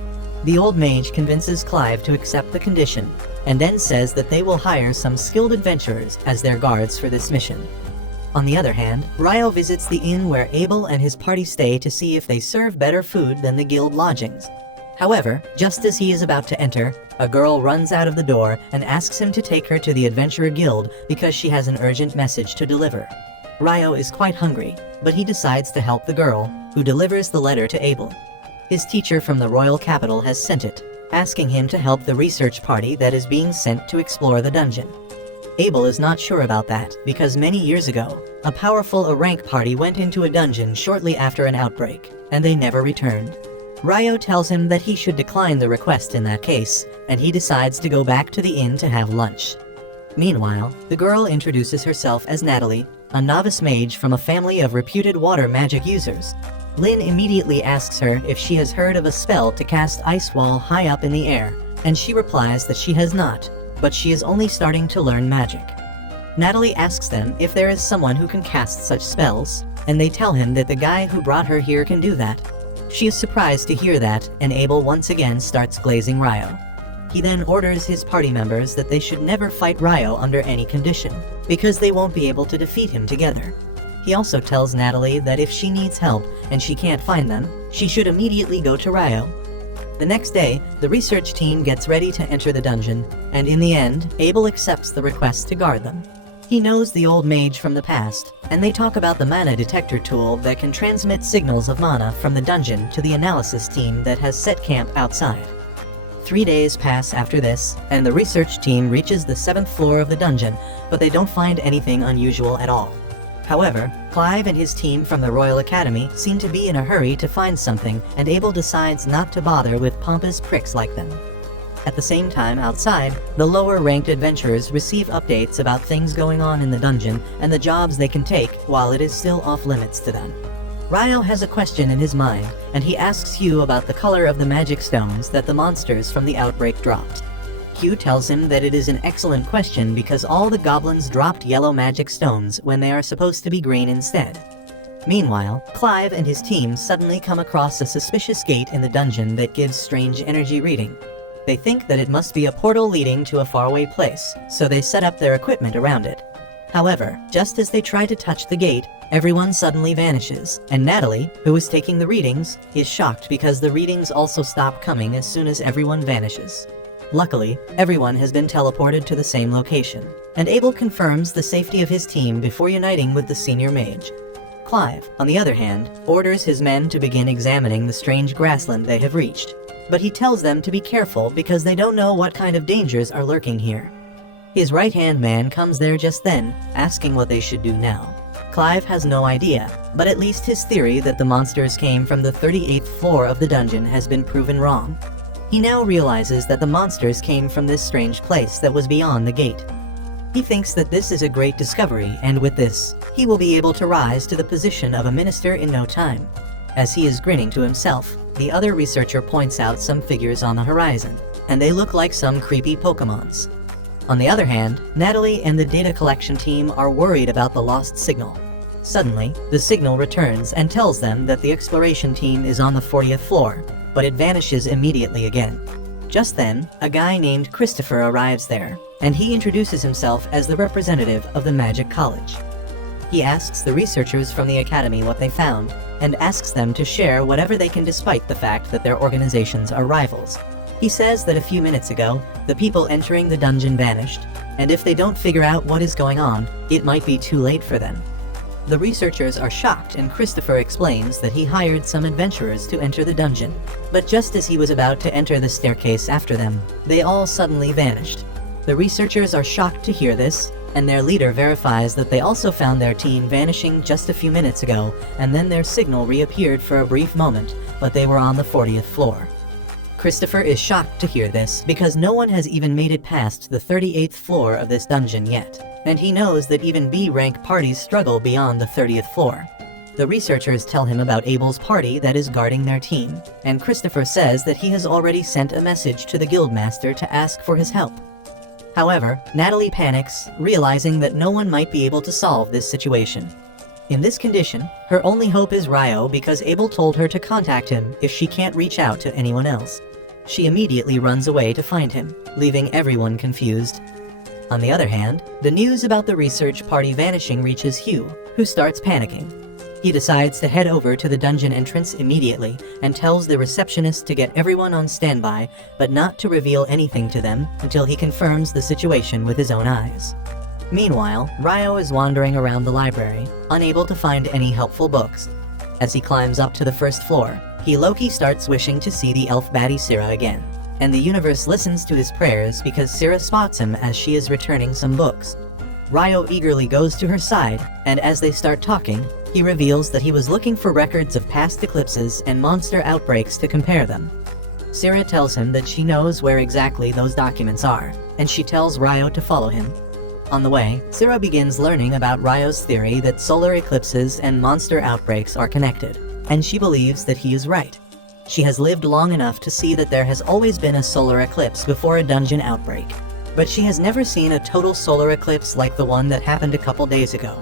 The old mage convinces Clive to accept the condition, and then says that they will hire some skilled adventurers as their guards for this mission. On the other hand, Ryo visits the inn where Abel and his party stay to see if they serve better food than the guild lodgings. However, just as he is about to enter, a girl runs out of the door and asks him to take her to the Adventurer Guild because she has an urgent message to deliver. Ryo is quite hungry, but he decides to help the girl, who delivers the letter to Abel. His teacher from the royal capital has sent it, asking him to help the research party that is being sent to explore the dungeon. Abel is not sure about that, because many years ago, a powerful rank party went into a dungeon shortly after an outbreak, and they never returned. Ryo tells him that he should decline the request in that case, and he decides to go back to the inn to have lunch. Meanwhile, the girl introduces herself as Natalie, a novice mage from a family of reputed water magic users. Lynn immediately asks her if she has heard of a spell to cast ice wall high up in the air, and she replies that she has not, but she is only starting to learn magic. Natalie asks them if there is someone who can cast such spells, and they tell him that the guy who brought her here can do that. She is surprised to hear that, and Abel once again starts glazing Ryo. He then orders his party members that they should never fight Ryo under any condition, because they won't be able to defeat him together. He also tells Natalie that if she needs help and she can't find them, she should immediately go to Ryo. The next day, the research team gets ready to enter the dungeon, and in the end, Abel accepts the request to guard them. He knows the old mage from the past, and they talk about the mana detector tool that can transmit signals of mana from the dungeon to the analysis team that has set camp outside. 3 days pass after this, and the research team reaches the 7th floor of the dungeon, but they don't find anything unusual at all. However, Clive and his team from the Royal Academy seem to be in a hurry to find something, and Abel decides not to bother with pompous pricks like them. At the same time, outside, the lower-ranked adventurers receive updates about things going on in the dungeon and the jobs they can take while it is still off-limits to them. Ryo has a question in his mind, and he asks Hugh about the color of the magic stones that the monsters from the outbreak dropped. Hugh tells him that it is an excellent question because all the goblins dropped yellow magic stones when they are supposed to be green instead. Meanwhile, Clive and his team suddenly come across a suspicious gate in the dungeon that gives strange energy reading. They think that it must be a portal leading to a faraway place, so they set up their equipment around it. However, just as they try to touch the gate, everyone suddenly vanishes, and Natalie, who is taking the readings, is shocked because the readings also stop coming as soon as everyone vanishes. Luckily, everyone has been teleported to the same location, and Abel confirms the safety of his team before uniting with the senior mage. Clive, on the other hand, orders his men to begin examining the strange grassland they have reached, but he tells them to be careful because they don't know what kind of dangers are lurking here. His right-hand man comes there just then, asking what they should do now. Clive has no idea, but at least his theory that the monsters came from the 38th floor of the dungeon has been proven wrong. He now realizes that the monsters came from this strange place that was beyond the gate. He thinks that this is a great discovery, and with this, he will be able to rise to the position of a minister in no time. As he is grinning to himself, the other researcher points out some figures on the horizon, and they look like some creepy Pokémons. On the other hand, Natalie and the data collection team are worried about the lost signal. Suddenly, the signal returns and tells them that the exploration team is on the 40th floor, but it vanishes immediately again. Just then, a guy named Christopher arrives there, and he introduces himself as the representative of the Magic College. He asks the researchers from the academy what they found, and asks them to share whatever they can despite the fact that their organizations are rivals. He says that a few minutes ago, the people entering the dungeon vanished, and if they don't figure out what is going on, it might be too late for them. The researchers are shocked, and Christopher explains that he hired some adventurers to enter the dungeon. But just as he was about to enter the staircase after them, they all suddenly vanished. The researchers are shocked to hear this, and their leader verifies that they also found their team vanishing just a few minutes ago, and then their signal reappeared for a brief moment, but they were on the 40th floor. Christopher is shocked to hear this because no one has even made it past the 38th floor of this dungeon yet, and he knows that even B-rank parties struggle beyond the 30th floor. The researchers tell him about Abel's party that is guarding their team, and Christopher says that he has already sent a message to the guildmaster to ask for his help. However, Natalie panics, realizing that no one might be able to solve this situation. In this condition, her only hope is Ryo because Abel told her to contact him if she can't reach out to anyone else. She immediately runs away to find him, leaving everyone confused. On the other hand, the news about the research party vanishing reaches Hugh, who starts panicking. He decides to head over to the dungeon entrance immediately and tells the receptionist to get everyone on standby, but not to reveal anything to them until he confirms the situation with his own eyes. Meanwhile, Ryo is wandering around the library, unable to find any helpful books. As he climbs up to the first floor, he low-key starts wishing to see the elf baddie Syrah again, and the universe listens to his prayers because Syrah spots him as she is returning some books. Ryo eagerly goes to her side, and as they start talking, he reveals that he was looking for records of past eclipses and monster outbreaks to compare them. Syrah tells him that she knows where exactly those documents are, and she tells Ryo to follow him. On the way, Syrah begins learning about Ryo's theory that solar eclipses and monster outbreaks are connected, and she believes that he is right. She has lived long enough to see that there has always been a solar eclipse before a dungeon outbreak, but she has never seen a total solar eclipse like the one that happened a couple days ago.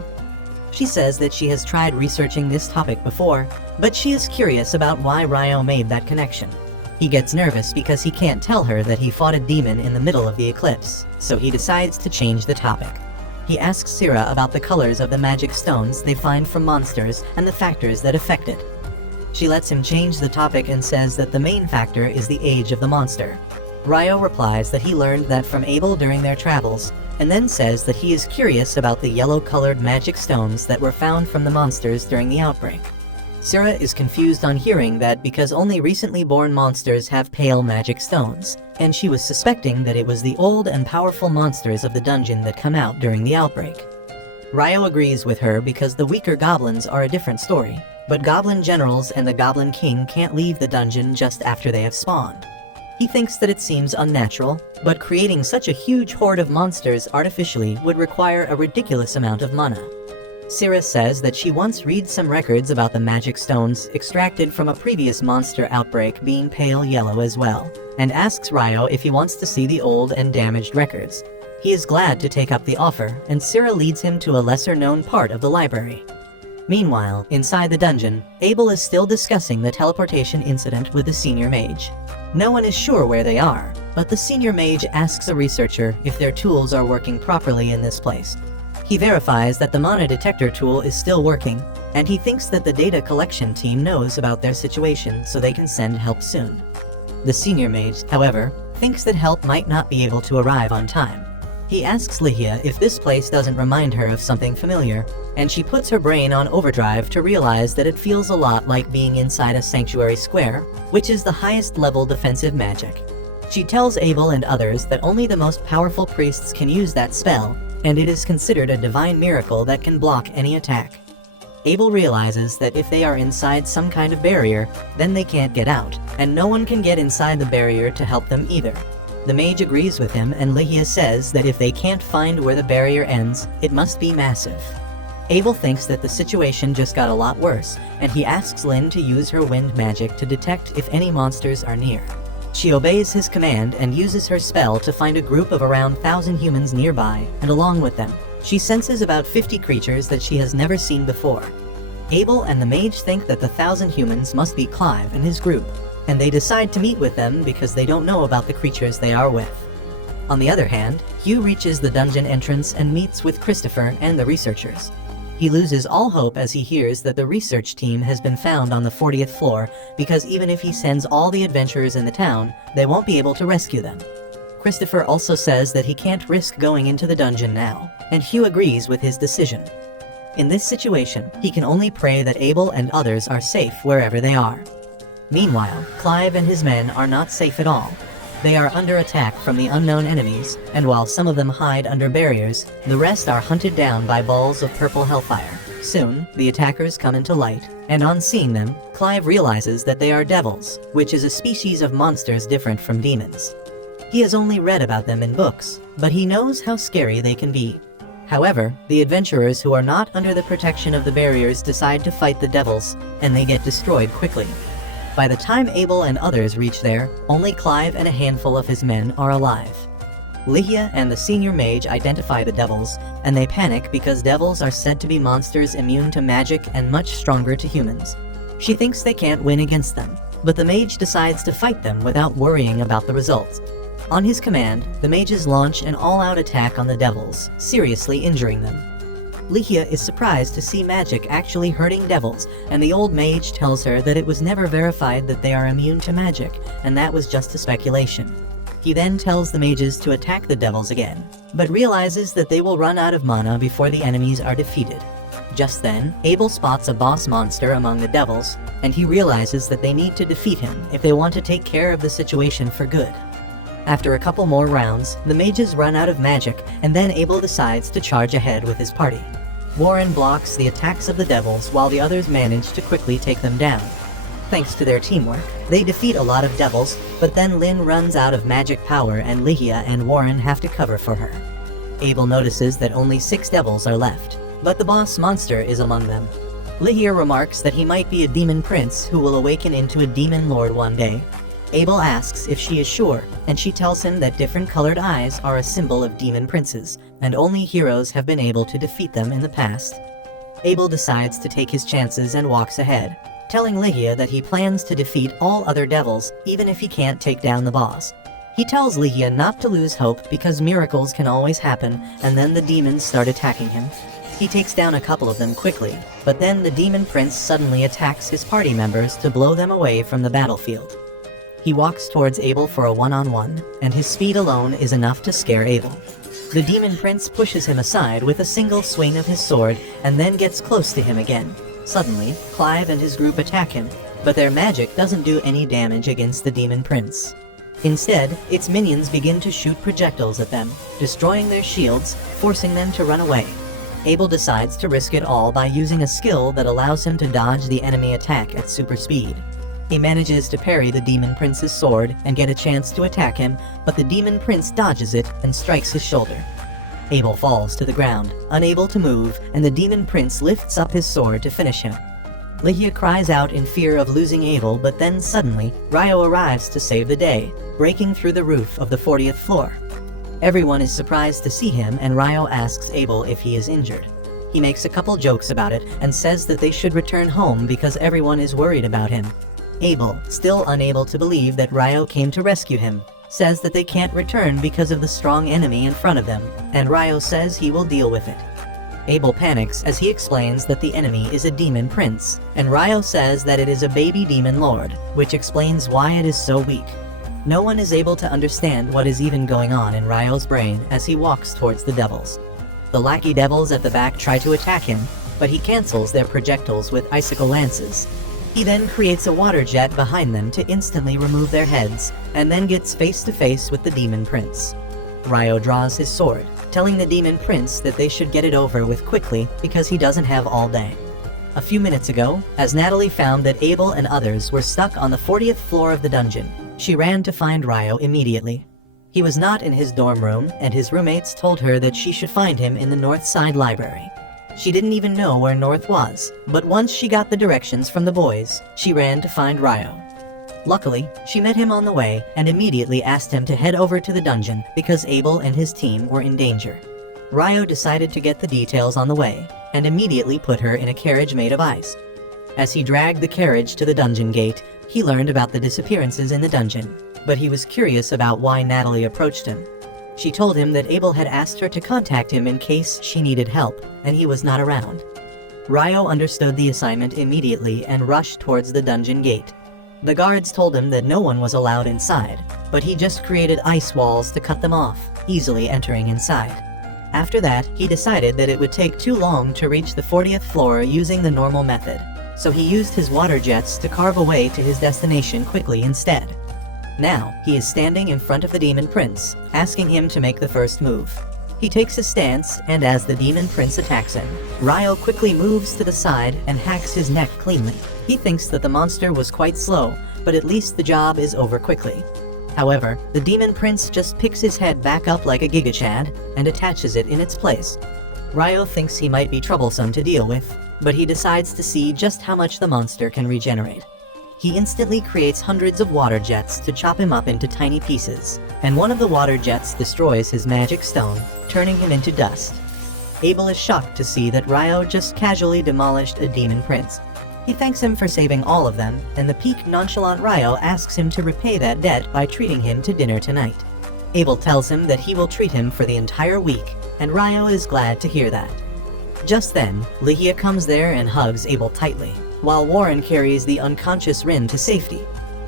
She says that she has tried researching this topic before, but she is curious about why Ryo made that connection. He gets nervous because he can't tell her that he fought a demon in the middle of the eclipse, so he decides to change the topic. He asks Syrah about the colors of the magic stones they find from monsters and the factors that affect it. She lets him change the topic and says that the main factor is the age of the monster. Ryo replies that he learned that from Abel during their travels, and then says that he is curious about the yellow-colored magic stones that were found from the monsters during the outbreak. Syrah is confused on hearing that because only recently born monsters have pale magic stones, and she was suspecting that it was the old and powerful monsters of the dungeon that come out during the outbreak. Ryo agrees with her because the weaker goblins are a different story, but goblin generals and the goblin king can't leave the dungeon just after they have spawned. He thinks that it seems unnatural, but creating such a huge horde of monsters artificially would require a ridiculous amount of mana. Syrah says that she once read some records about the magic stones extracted from a previous monster outbreak being pale yellow as well, and asks Ryo if he wants to see the old and damaged records. He is glad to take up the offer, and Syrah leads him to a lesser-known part of the library. Meanwhile, inside the dungeon, Abel is still discussing the teleportation incident with the senior mage. No one is sure where they are, but the senior mage asks a researcher if their tools are working properly in this place. He verifies that the mana detector tool is still working, and he thinks that the data collection team knows about their situation so they can send help soon. The senior mage, however, thinks that help might not be able to arrive on time. He asks Lihia if this place doesn't remind her of something familiar, and she puts her brain on overdrive to realize that it feels a lot like being inside a sanctuary square, which is the highest level defensive magic. She tells Abel and others that only the most powerful priests can use that spell, and it is considered a divine miracle that can block any attack. Abel realizes that if they are inside some kind of barrier, then they can't get out, and no one can get inside the barrier to help them either. The mage agrees with him, and Ligia says that if they can't find where the barrier ends, it must be massive. Abel thinks that the situation just got a lot worse, and he asks Lynn to use her wind magic to detect if any monsters are near. She obeys his command and uses her spell to find a group of around 1,000 humans nearby, and along with them, she senses about 50 creatures that she has never seen before. Abel and the mage think that the 1,000 humans must be Clive and his group, and they decide to meet with them because they don't know about the creatures they are with. On the other hand, Hugh reaches the dungeon entrance and meets with Christopher and the researchers. He loses all hope as he hears that the research team has been found on the 40th floor because even if he sends all the adventurers in the town, they won't be able to rescue them. Christopher also says that he can't risk going into the dungeon now, and Hugh agrees with his decision. In this situation, he can only pray that Abel and others are safe wherever they are. Meanwhile, Clive and his men are not safe at all. They are under attack from the unknown enemies, and while some of them hide under barriers, the rest are hunted down by balls of purple hellfire. Soon, the attackers come into light, and on seeing them, Clive realizes that they are devils, which is a species of monsters different from demons. He has only read about them in books, but he knows how scary they can be. However, the adventurers who are not under the protection of the barriers decide to fight the devils, and they get destroyed quickly. By the time Abel and others reach there, only Clive and a handful of his men are alive. Ligia and the senior mage identify the devils, and they panic because devils are said to be monsters immune to magic and much stronger to humans. She thinks they can't win against them, but the mage decides to fight them without worrying about the results. On his command, the mages launch an all-out attack on the devils, seriously injuring them. Ligia is surprised to see magic actually hurting devils, and the old mage tells her that it was never verified that they are immune to magic, and that was just a speculation. He then tells the mages to attack the devils again, but realizes that they will run out of mana before the enemies are defeated. Just then, Abel spots a boss monster among the devils, and he realizes that they need to defeat him if they want to take care of the situation for good. After a couple more rounds, the mages run out of magic, and then Abel decides to charge ahead with his party. Warren blocks the attacks of the devils while the others manage to quickly take them down. Thanks to their teamwork, they defeat a lot of devils, but then Lynn runs out of magic power and Ligia and Warren have to cover for her. Abel notices that only 6 devils are left, but the boss monster is among them. Ligia remarks that he might be a demon prince who will awaken into a demon lord one day. Abel asks if she is sure, and she tells him that different colored eyes are a symbol of demon princes, and only heroes have been able to defeat them in the past. Abel decides to take his chances and walks ahead, telling Ligia that he plans to defeat all other devils even if he can't take down the boss. He tells Ligia not to lose hope because miracles can always happen, and then the demons start attacking him. He takes down a couple of them quickly, but then the demon prince suddenly attacks his party members to blow them away from the battlefield. He walks towards Abel for a one-on-one, and his speed alone is enough to scare Abel. The demon prince pushes him aside with a single swing of his sword, and then gets close to him again. Suddenly, Clive and his group attack him, but their magic doesn't do any damage against the demon prince. Instead, its minions begin to shoot projectiles at them, destroying their shields, forcing them to run away. Abel decides to risk it all by using a skill that allows him to dodge the enemy attack at super speed. He manages to parry the demon prince's sword and get a chance to attack him, but the demon prince dodges it and strikes his shoulder. Abel falls to the ground, unable to move, and the demon prince lifts up his sword to finish him. Ligia cries out in fear of losing Abel, but then suddenly, Ryo arrives to save the day, breaking through the roof of the 40th floor. Everyone is surprised to see him, and Ryo asks Abel if he is injured. He makes a couple jokes about it and says that they should return home because everyone is worried about him. Abel, still unable to believe that Ryo came to rescue him, says that they can't return because of the strong enemy in front of them, and Ryo says he will deal with it. Abel panics as he explains that the enemy is a demon prince, and Ryo says that it is a baby demon lord, which explains why it is so weak. No one is able to understand what is even going on in Ryo's brain as he walks towards the devils. The lackey devils at the back try to attack him, but he cancels their projectiles with icicle lances. He then creates a water jet behind them to instantly remove their heads, and then gets face to face with the Demon Prince. Ryo draws his sword, telling the Demon Prince that they should get it over with quickly because he doesn't have all day. A few minutes ago, as Natalie found that Abel and others were stuck on the 40th floor of the dungeon, she ran to find Ryo immediately. He was not in his dorm room, and his roommates told her that she should find him in the North Side Library. She didn't even know where North was, but once she got the directions from the boys, she ran to find Ryo. Luckily, she met him on the way and immediately asked him to head over to the dungeon because Abel and his team were in danger. Ryo decided to get the details on the way, and immediately put her in a carriage made of ice. As he dragged the carriage to the dungeon gate, he learned about the disappearances in the dungeon, but he was curious about why Natalie approached him. She told him that Abel had asked her to contact him in case she needed help, and he was not around. Ryo understood the assignment immediately and rushed towards the dungeon gate. The guards told him that no one was allowed inside, but he just created ice walls to cut them off, easily entering inside. After that, he decided that it would take too long to reach the 40th floor using the normal method, so he used his water jets to carve a way to his destination quickly instead. Now, he is standing in front of the Demon Prince, asking him to make the first move. He takes a stance, and as the Demon Prince attacks him, Ryo quickly moves to the side and hacks his neck cleanly. He thinks that the monster was quite slow, but at least the job is over quickly. However, the Demon Prince just picks his head back up like a Gigachad and attaches it in its place. Ryo thinks he might be troublesome to deal with, but he decides to see just how much the monster can regenerate. He instantly creates hundreds of water jets to chop him up into tiny pieces, and one of the water jets destroys his magic stone, turning him into dust. Abel is shocked to see that Ryo just casually demolished a Demon Prince. He thanks him for saving all of them, and the peak nonchalant Ryo asks him to repay that debt by treating him to dinner tonight. Abel tells him that he will treat him for the entire week, and Ryo is glad to hear that. Just then, Lihia comes there and hugs Abel tightly, while Warren carries the unconscious Rin to safety.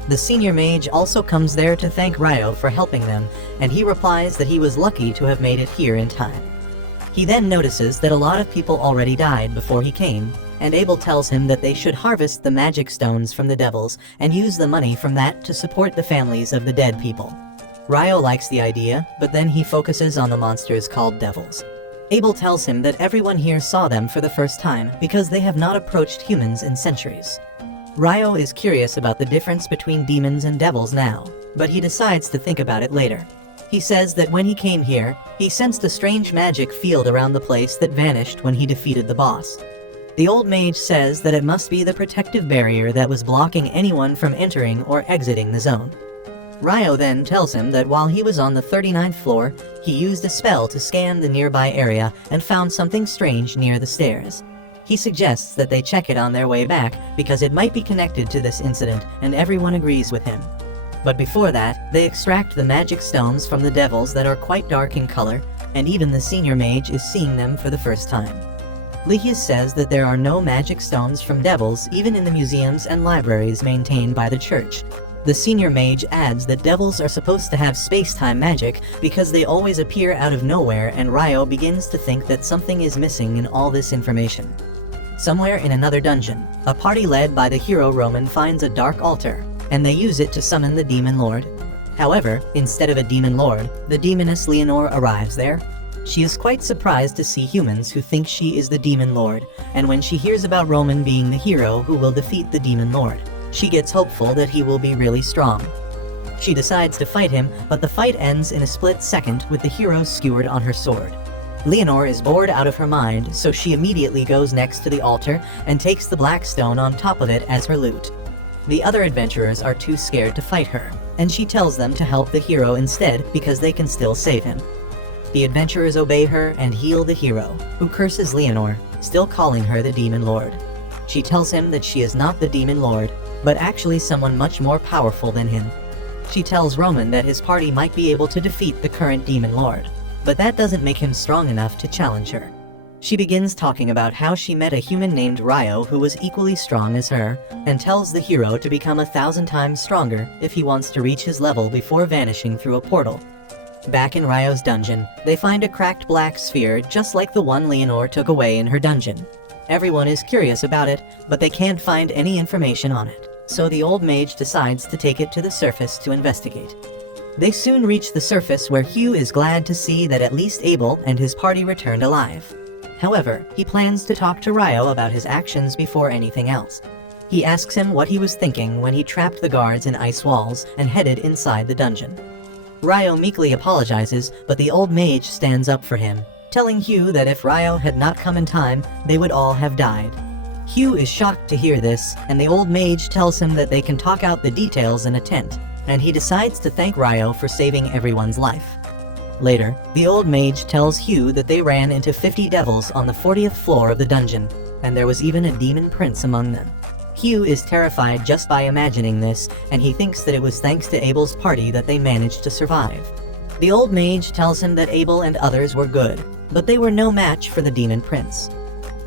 The senior mage also comes there to thank Ryo for helping them, and he replies that he was lucky to have made it here in time. He then notices that a lot of people already died before he came, and Abel tells him that they should harvest the magic stones from the devils and use the money from that to support the families of the dead people. Ryo likes the idea, but then he focuses on the monsters called devils. Abel tells him that everyone here saw them for the first time because they have not approached humans in centuries. Ryo is curious about the difference between demons and devils now, but he decides to think about it later. He says that when he came here, he sensed a strange magic field around the place that vanished when he defeated the boss. The old mage says that it must be the protective barrier that was blocking anyone from entering or exiting the zone. Ryo then tells him that while he was on the 39th floor, he used a spell to scan the nearby area and found something strange near the stairs. He suggests that they check it on their way back because it might be connected to this incident, and everyone agrees with him. But before that, they extract the magic stones from the devils that are quite dark in color, and even the senior mage is seeing them for the first time. Lihia says that there are no magic stones from devils even in the museums and libraries maintained by the church. The senior mage adds that devils are supposed to have space-time magic because they always appear out of nowhere, and Ryo begins to think that something is missing in all this information. Somewhere in another dungeon, a party led by the hero Roman finds a dark altar, and they use it to summon the Demon Lord. However, instead of a Demon Lord, the demoness Leonore arrives there. She is quite surprised to see humans who think she is the Demon Lord, and when she hears about Roman being the hero who will defeat the Demon Lord, she gets hopeful that he will be really strong. She decides to fight him, but the fight ends in a split second with the hero skewered on her sword. Leonore is bored out of her mind, so she immediately goes next to the altar and takes the black stone on top of it as her loot. The other adventurers are too scared to fight her, and she tells them to help the hero instead because they can still save him. The adventurers obey her and heal the hero, who curses Leonore, still calling her the Demon Lord. She tells him that she is not the Demon Lord, but actually someone much more powerful than him. She tells Roman that his party might be able to defeat the current Demon Lord, but that doesn't make him strong enough to challenge her. She begins talking about how she met a human named Ryo who was equally strong as her, and tells the hero to become 1,000 times stronger if he wants to reach his level before vanishing through a portal. Back in Ryo's dungeon, they find a cracked black sphere just like the one Leonore took away in her dungeon. Everyone is curious about it, but they can't find any information on it, so the old mage decides to take it to the surface to investigate. They soon reach the surface where Hugh is glad to see that at least Abel and his party returned alive. However, he plans to talk to Ryo about his actions before anything else. He asks him what he was thinking when he trapped the guards in ice walls and headed inside the dungeon. Ryo meekly apologizes, but the old mage stands up for him, telling Hugh that if Ryo had not come in time, they would all have died. Hugh is shocked to hear this, and the old mage tells him that they can talk out the details in a tent, and he decides to thank Ryo for saving everyone's life. Later, the old mage tells Hugh that they ran into 50 devils on the 40th floor of the dungeon, and there was even a demon prince among them. Hugh is terrified just by imagining this, and he thinks that it was thanks to Abel's party that they managed to survive. The old mage tells him that Abel and others were good, but they were no match for the demon prince.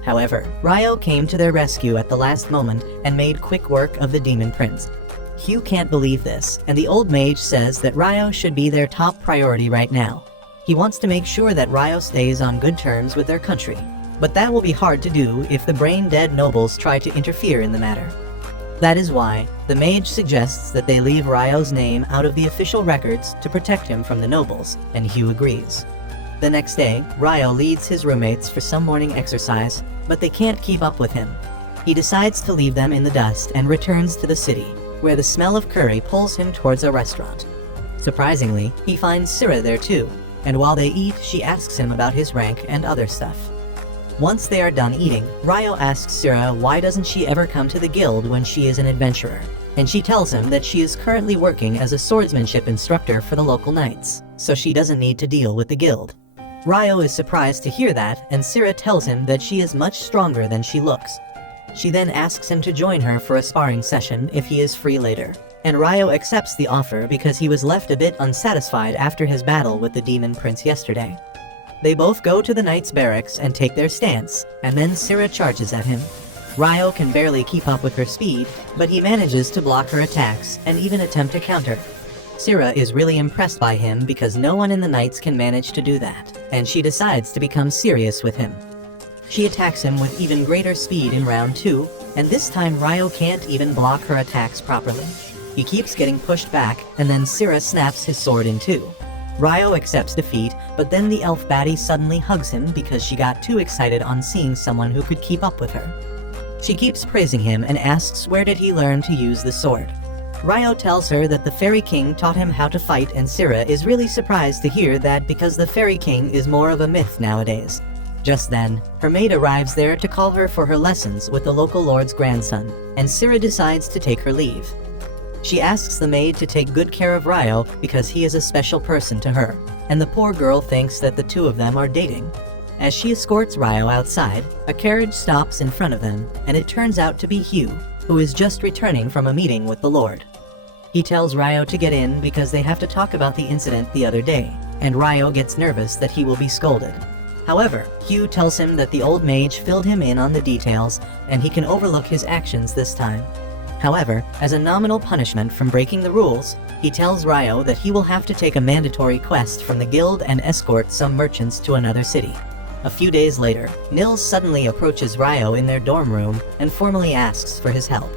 However, Ryo came to their rescue at the last moment and made quick work of the demon prince. Hugh can't believe this, and the old mage says that Ryo should be their top priority right now. He wants to make sure that Ryo stays on good terms with their country, but that will be hard to do if the brain-dead nobles try to interfere in the matter. That is why the mage suggests that they leave Ryo's name out of the official records to protect him from the nobles, and Hugh agrees. The next day, Ryo leads his roommates for some morning exercise, but they can't keep up with him. He decides to leave them in the dust and returns to the city, where the smell of curry pulls him towards a restaurant. Surprisingly, he finds Syrah there too, and while they eat, she asks him about his rank and other stuff. Once they are done eating, Ryo asks Syrah why doesn't she ever come to the guild when she is an adventurer, and she tells him that she is currently working as a swordsmanship instructor for the local knights, so she doesn't need to deal with the guild. Ryo is surprised to hear that, and Syrah tells him that she is much stronger than she looks. She then asks him to join her for a sparring session if he is free later, and Ryo accepts the offer because he was left a bit unsatisfied after his battle with the demon prince yesterday. They both go to the knight's barracks and take their stance, and then Syrah charges at him. Ryo can barely keep up with her speed, but he manages to block her attacks and even attempt to counter. Syrah is really impressed by him because no one in the Knights can manage to do that, and she decides to become serious with him. She attacks him with even greater speed in round 2, and this time Ryo can't even block her attacks properly. He keeps getting pushed back, and then Syrah snaps his sword in two. Ryo accepts defeat, but then the elf baddie suddenly hugs him because she got too excited on seeing someone who could keep up with her. She keeps praising him and asks where did he learn to use the sword. Ryo tells her that the Fairy King taught him how to fight, and Syrah is really surprised to hear that because the Fairy King is more of a myth nowadays. Just then, her maid arrives there to call her for her lessons with the local lord's grandson, and Syrah decides to take her leave. She asks the maid to take good care of Ryo because he is a special person to her, and the poor girl thinks that the two of them are dating. As she escorts Ryo outside, a carriage stops in front of them, and it turns out to be Hugh, who is just returning from a meeting with the Lord. He tells Ryo to get in because they have to talk about the incident the other day, and Ryo gets nervous that he will be scolded. However, Hugh tells him that the old mage filled him in on the details, and he can overlook his actions this time. However, as a nominal punishment from breaking the rules, he tells Ryo that he will have to take a mandatory quest from the guild and escort some merchants to another city. A few days later, Nils suddenly approaches Ryo in their dorm room and formally asks for his help.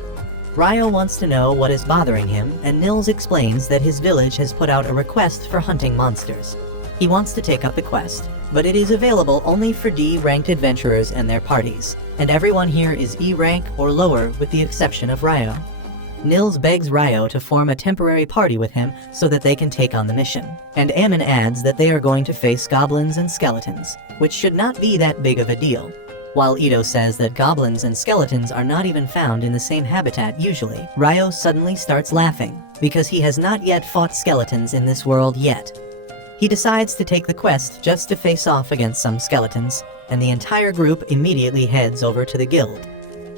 Ryo wants to know what is bothering him, and Nils explains that his village has put out a request for hunting monsters. He wants to take up the quest, but it is available only for D-ranked adventurers and their parties, and everyone here is E rank or lower with the exception of Ryo. Nils begs Ryo to form a temporary party with him so that they can take on the mission, and Ammon adds that they are going to face goblins and skeletons, which should not be that big of a deal. While Ito says that goblins and skeletons are not even found in the same habitat usually, Ryo suddenly starts laughing, because he has not yet fought skeletons in this world yet. He decides to take the quest just to face off against some skeletons, and the entire group immediately heads over to the guild.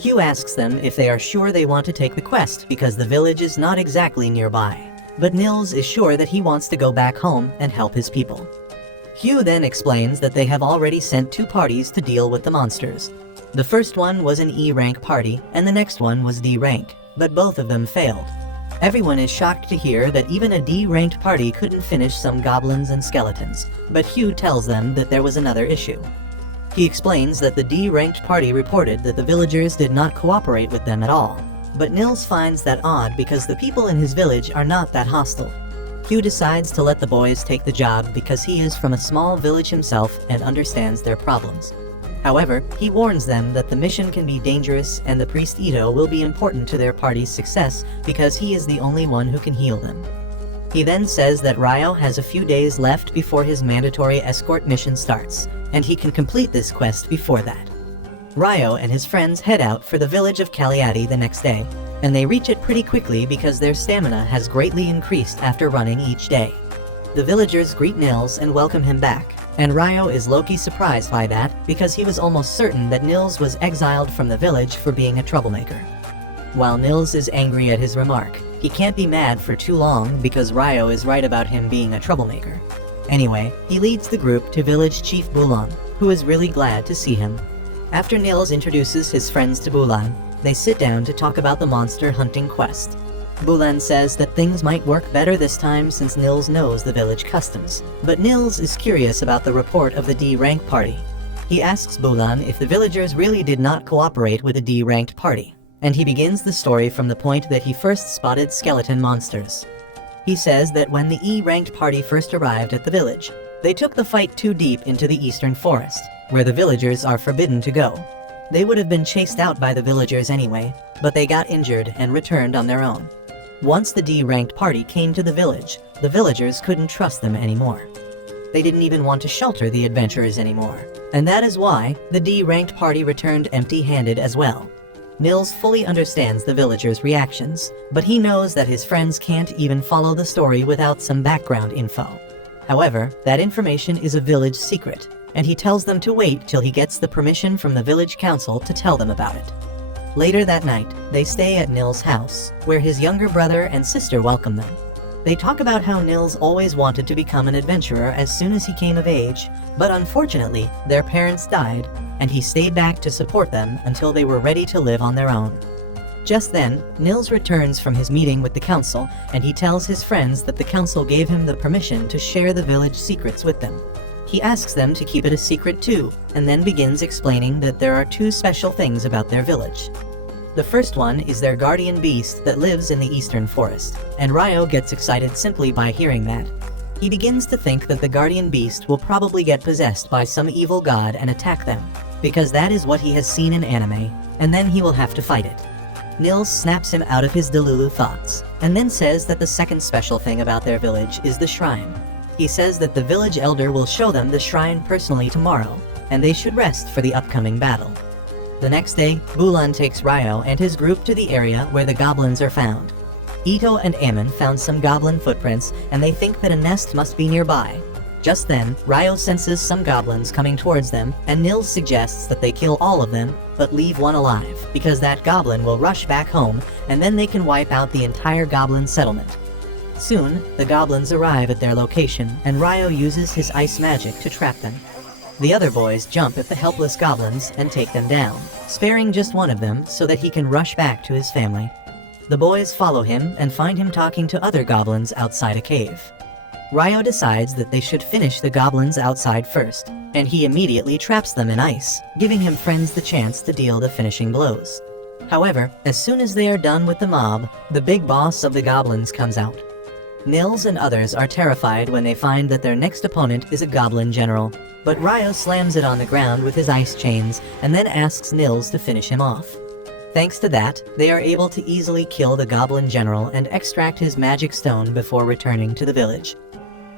Hugh asks them if they are sure they want to take the quest because the village is not exactly nearby, but Nils is sure that he wants to go back home and help his people. Hugh then explains that they have already sent 2 parties to deal with the monsters. The first one was an E rank party, and the next one was D rank, but both of them failed. Everyone is shocked to hear that even a D-ranked party couldn't finish some goblins and skeletons, but Hugh tells them that there was another issue. He explains that the D-ranked party reported that the villagers did not cooperate with them at all, but Nils finds that odd because the people in his village are not that hostile. Hugh decides to let the boys take the job because he is from a small village himself and understands their problems. However, he warns them that the mission can be dangerous and the priest Ito will be important to their party's success because he is the only one who can heal them. He then says that Ryo has a few days left before his mandatory escort mission starts, and he can complete this quest before that. Ryo and his friends head out for the village of Cagliati the next day, and they reach it pretty quickly because their stamina has greatly increased after running each day. The villagers greet Nils and welcome him back, and Ryo is low-key surprised by that because he was almost certain that Nils was exiled from the village for being a troublemaker. While Nils is angry at his remark, he can't be mad for too long because Ryo is right about him being a troublemaker. Anyway, he leads the group to village chief Bulan, who is really glad to see him. After Nils introduces his friends to Bulan, they sit down to talk about the monster hunting quest. Bulan says that things might work better this time since Nils knows the village customs, but Nils is curious about the report of the D-rank party. He asks Bulan if the villagers really did not cooperate with the D-ranked party, and he begins the story from the point that he first spotted skeleton monsters. He says that when the E-ranked party first arrived at the village, they took the fight too deep into the eastern forest, where the villagers are forbidden to go. They would have been chased out by the villagers anyway, but they got injured and returned on their own. Once the D-ranked party came to the villagers couldn't trust them anymore. They didn't even want to shelter the adventurers anymore, and that is why the D-ranked party returned empty-handed as well. Nils fully understands the villagers' reactions, but he knows that his friends can't even follow the story without some background info. However, that information is a village secret, and he tells them to wait till he gets the permission from the village council to tell them about it. Later that night, they stay at Nils' house, where his younger brother and sister welcome them. They talk about how Nils always wanted to become an adventurer as soon as he came of age, but unfortunately, their parents died, and he stayed back to support them until they were ready to live on their own. Just then, Nils returns from his meeting with the council, and he tells his friends that the council gave him the permission to share the village secrets with them. He asks them to keep it a secret too, and then begins explaining that there are two special things about their village. The first one is their guardian beast that lives in the eastern forest, and Ryo gets excited simply by hearing that. He begins to think that the guardian beast will probably get possessed by some evil god and attack them, because that is what he has seen in anime, and then he will have to fight it. Nils snaps him out of his Delulu thoughts, and then says that the second special thing about their village is the shrine. He says that the village elder will show them the shrine personally tomorrow, and they should rest for the upcoming battle. The next day, Bulan takes Ryo and his group to the area where the goblins are found. Ito and Ammon found some goblin footprints, and they think that a nest must be nearby. Just then, Ryo senses some goblins coming towards them, and Nils suggests that they kill all of them, but leave one alive, because that goblin will rush back home, and then they can wipe out the entire goblin settlement. Soon, the goblins arrive at their location, and Ryo uses his ice magic to trap them. The other boys jump at the helpless goblins and take them down, sparing just one of them so that he can rush back to his family. The boys follow him and find him talking to other goblins outside a cave. Ryo decides that they should finish the goblins outside first, and he immediately traps them in ice, giving him friends the chance to deal the finishing blows. However, as soon as they are done with the mob, the big boss of the goblins comes out. Nils and others are terrified when they find that their next opponent is a goblin general, but Ryo slams it on the ground with his ice chains and then asks Nils to finish him off. Thanks to that, they are able to easily kill the goblin general and extract his magic stone before returning to the village.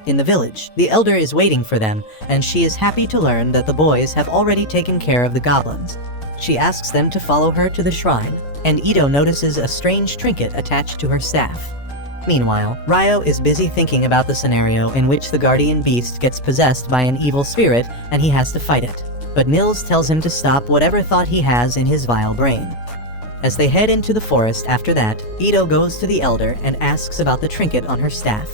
In the village, the elder is waiting for them, and she is happy to learn that the boys have already taken care of the goblins. She asks them to follow her to the shrine, and Ito notices a strange trinket attached to her staff. Meanwhile, Ryo is busy thinking about the scenario in which the guardian beast gets possessed by an evil spirit and he has to fight it. But Nils tells him to stop whatever thought he has in his vile brain. As they head into the forest after that, Ito goes to the elder and asks about the trinket on her staff.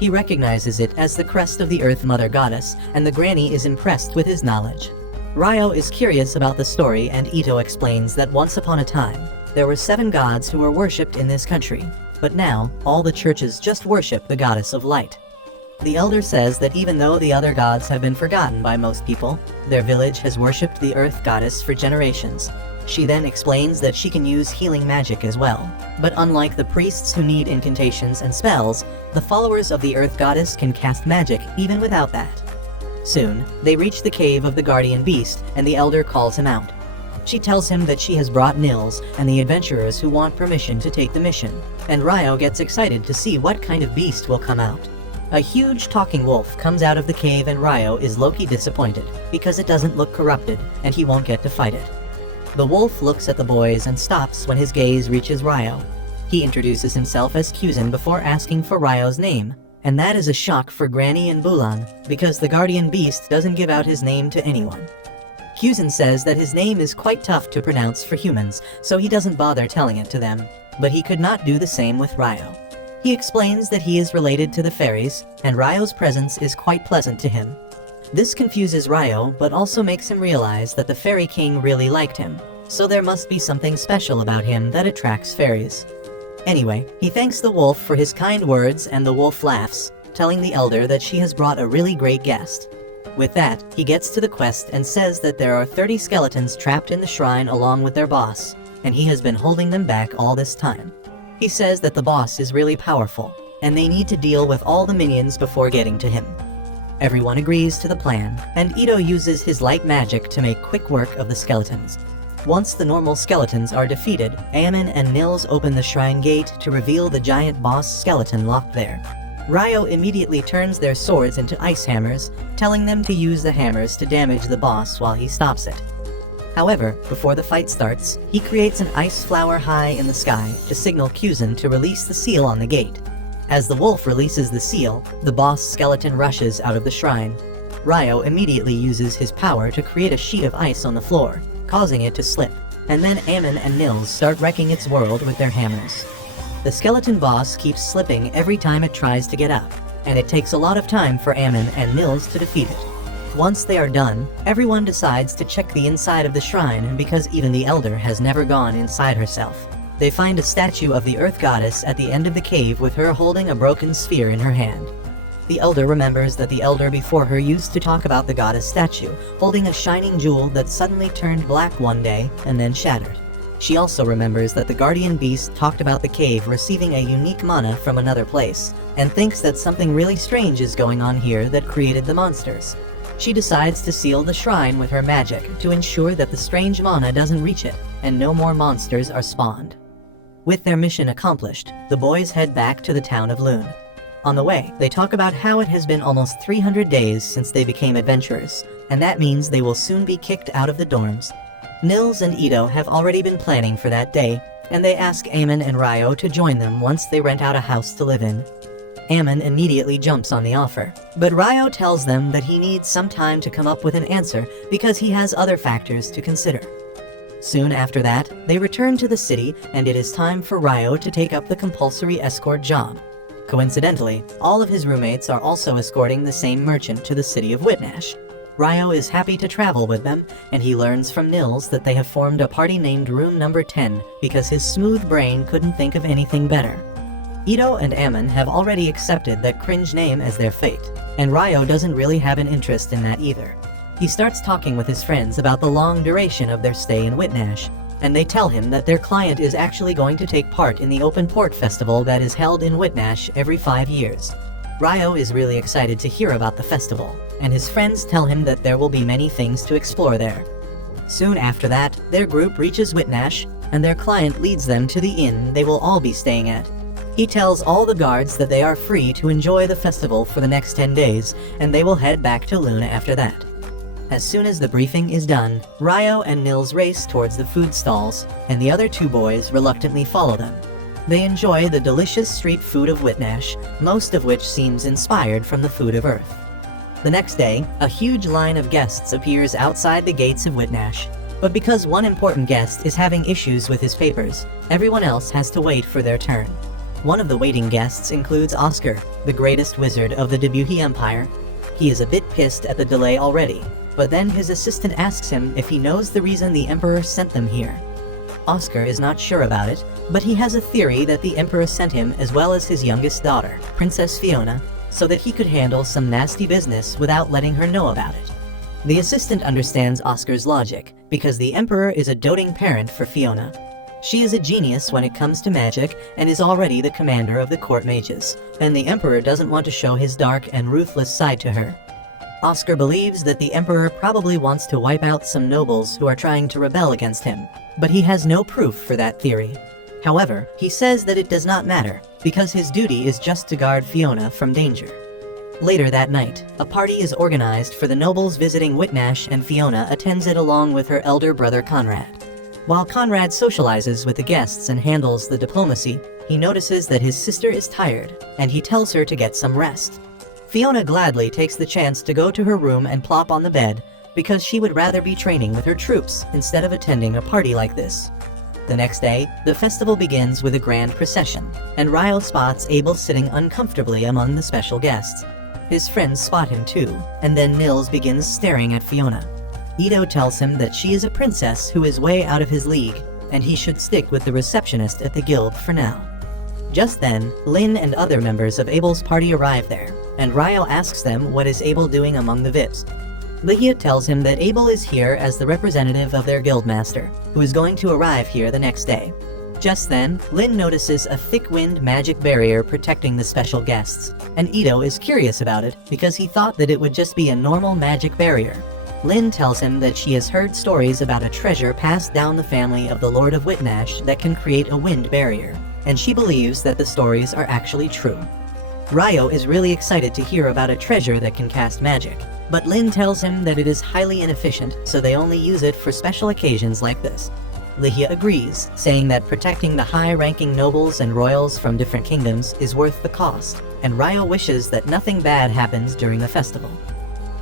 He recognizes it as the crest of the Earth Mother Goddess, and the granny is impressed with his knowledge. Ryo is curious about the story, and Ito explains that once upon a time, there were 7 gods who were worshipped in this country. but now, all the churches just worship the goddess of light. The elder says that even though the other gods have been forgotten by most people, their village has worshipped the earth goddess for generations. She then explains that she can use healing magic as well. But unlike the priests who need incantations and spells, the followers of the earth goddess can cast magic even without that. Soon, they reach the cave of the guardian beast, and the elder calls him out. She tells him that she has brought Nils and the adventurers who want permission to take the mission, and Ryo gets excited to see what kind of beast will come out. A huge talking wolf comes out of the cave, and Ryo is low-key disappointed because it doesn't look corrupted and he won't get to fight it. The wolf looks at the boys and stops when his gaze reaches Ryo. He introduces himself as Kuzan before asking for Ryo's name, and that is a shock for Granny and Bulan because the guardian beast doesn't give out his name to anyone. Kuzan says that his name is quite tough to pronounce for humans, so he doesn't bother telling it to them, but he could not do the same with Ryo. He explains that he is related to the fairies, and Ryo's presence is quite pleasant to him. This confuses Ryo, but also makes him realize that the Fairy King really liked him, so there must be something special about him that attracts fairies. Anyway, he thanks the wolf for his kind words, and the wolf laughs, telling the elder that she has brought a really great guest. With that, he gets to the quest and says that there are 30 skeletons trapped in the shrine along with their boss, and he has been holding them back all this time. He says that the boss is really powerful, and they need to deal with all the minions before getting to him. Everyone agrees to the plan, and Ito uses his light magic to make quick work of the skeletons. Once the normal skeletons are defeated, Ammon and Nils open the shrine gate to reveal the giant boss skeleton locked there. Ryo immediately turns their swords into ice hammers, telling them to use the hammers to damage the boss while he stops it. However, before the fight starts, he creates an ice flower high in the sky to signal Kuzan to release the seal on the gate. As the wolf releases the seal, the boss skeleton rushes out of the shrine. Ryo immediately uses his power to create a sheet of ice on the floor, causing it to slip, and then Ammon and Nils start wrecking its world with their hammers. The skeleton boss keeps slipping every time it tries to get up, and it takes a lot of time for Ammon and Nils to defeat it. Once they are done, everyone decides to check the inside of the shrine because even the elder has never gone inside herself. They find a statue of the earth goddess at the end of the cave with her holding a broken sphere in her hand. The elder remembers that the elder before her used to talk about the goddess statue, holding a shining jewel that suddenly turned black one day and then shattered. She also remembers that the guardian beast talked about the cave receiving a unique mana from another place, and thinks that something really strange is going on here that created the monsters. She decides to seal the shrine with her magic to ensure that the strange mana doesn't reach it, and no more monsters are spawned. With their mission accomplished, the boys head back to the town of Lune. On the way, they talk about how it has been almost 300 days since they became adventurers, and that means they will soon be kicked out of the dorms. Nils and Ito have already been planning for that day, and they ask Ammon and Ryo to join them once they rent out a house to live in. Ammon immediately jumps on the offer, but Ryo tells them that he needs some time to come up with an answer because he has other factors to consider. Soon after that, they return to the city, and it is time for Ryo to take up the compulsory escort job. Coincidentally, all of his roommates are also escorting the same merchant to the city of Whitnash. Ryo is happy to travel with them, and he learns from Nils that they have formed a party named Room Number 10 because his smooth brain couldn't think of anything better. Ito and Ammon have already accepted that cringe name as their fate, and Ryo doesn't really have an interest in that either. He starts talking with his friends about the long duration of their stay in Whitnash, and they tell him that their client is actually going to take part in the Open Port Festival that is held in Whitnash every 5 years. Ryo is really excited to hear about the festival, and his friends tell him that there will be many things to explore there. Soon after that, their group reaches Whitnash, and their client leads them to the inn they will all be staying at. He tells all the guards that they are free to enjoy the festival for the next 10 days, and they will head back to Luna after that. As soon as the briefing is done, Ryo and Nils race towards the food stalls, and the other two boys reluctantly follow them. They enjoy the delicious street food of Whitnash, most of which seems inspired from the food of Earth. The next day, a huge line of guests appears outside the gates of Whitnash, but because one important guest is having issues with his papers, everyone else has to wait for their turn. One of the waiting guests includes Oscar, the greatest wizard of the Debuhi Empire. He is a bit pissed at the delay already, but then his assistant asks him if he knows the reason the Emperor sent them here. Oscar is not sure about it, but he has a theory that the Emperor sent him as well as his youngest daughter, Princess Fiona, so that he could handle some nasty business without letting her know about it. The assistant understands Oscar's logic, because the Emperor is a doting parent for Fiona. She is a genius when it comes to magic and is already the commander of the court mages, and the Emperor doesn't want to show his dark and ruthless side to her. Oscar believes that the Emperor probably wants to wipe out some nobles who are trying to rebel against him, but he has no proof for that theory. However, he says that it does not matter, because his duty is just to guard Fiona from danger. Later that night, a party is organized for the nobles visiting Whitnash, and Fiona attends it along with her elder brother Conrad. While Conrad socializes with the guests and handles the diplomacy, he notices that his sister is tired, and he tells her to get some rest. Fiona gladly takes the chance to go to her room and plop on the bed, because she would rather be training with her troops instead of attending a party like this. The next day, the festival begins with a grand procession, and Ryo spots Abel sitting uncomfortably among the special guests. His friends spot him too, and then Nils begins staring at Fiona. Ito tells him that she is a princess who is way out of his league, and he should stick with the receptionist at the guild for now. Just then, Lynn and other members of Abel's party arrive there, and Ryo asks them what is Abel doing among the VIPs. Ligia tells him that Abel is here as the representative of their guildmaster, who is going to arrive here the next day. Just then, Lynn notices a thick-wind magic barrier protecting the special guests, and Ito is curious about it because he thought that it would just be a normal magic barrier. Lynn tells him that she has heard stories about a treasure passed down the family of the Lord of Whitnash that can create a wind barrier, and she believes that the stories are actually true. Ryo is really excited to hear about a treasure that can cast magic, but Lynn tells him that it is highly inefficient, so they only use it for special occasions like this. Ligia agrees, saying that protecting the high-ranking nobles and royals from different kingdoms is worth the cost, and Ryo wishes that nothing bad happens during the festival.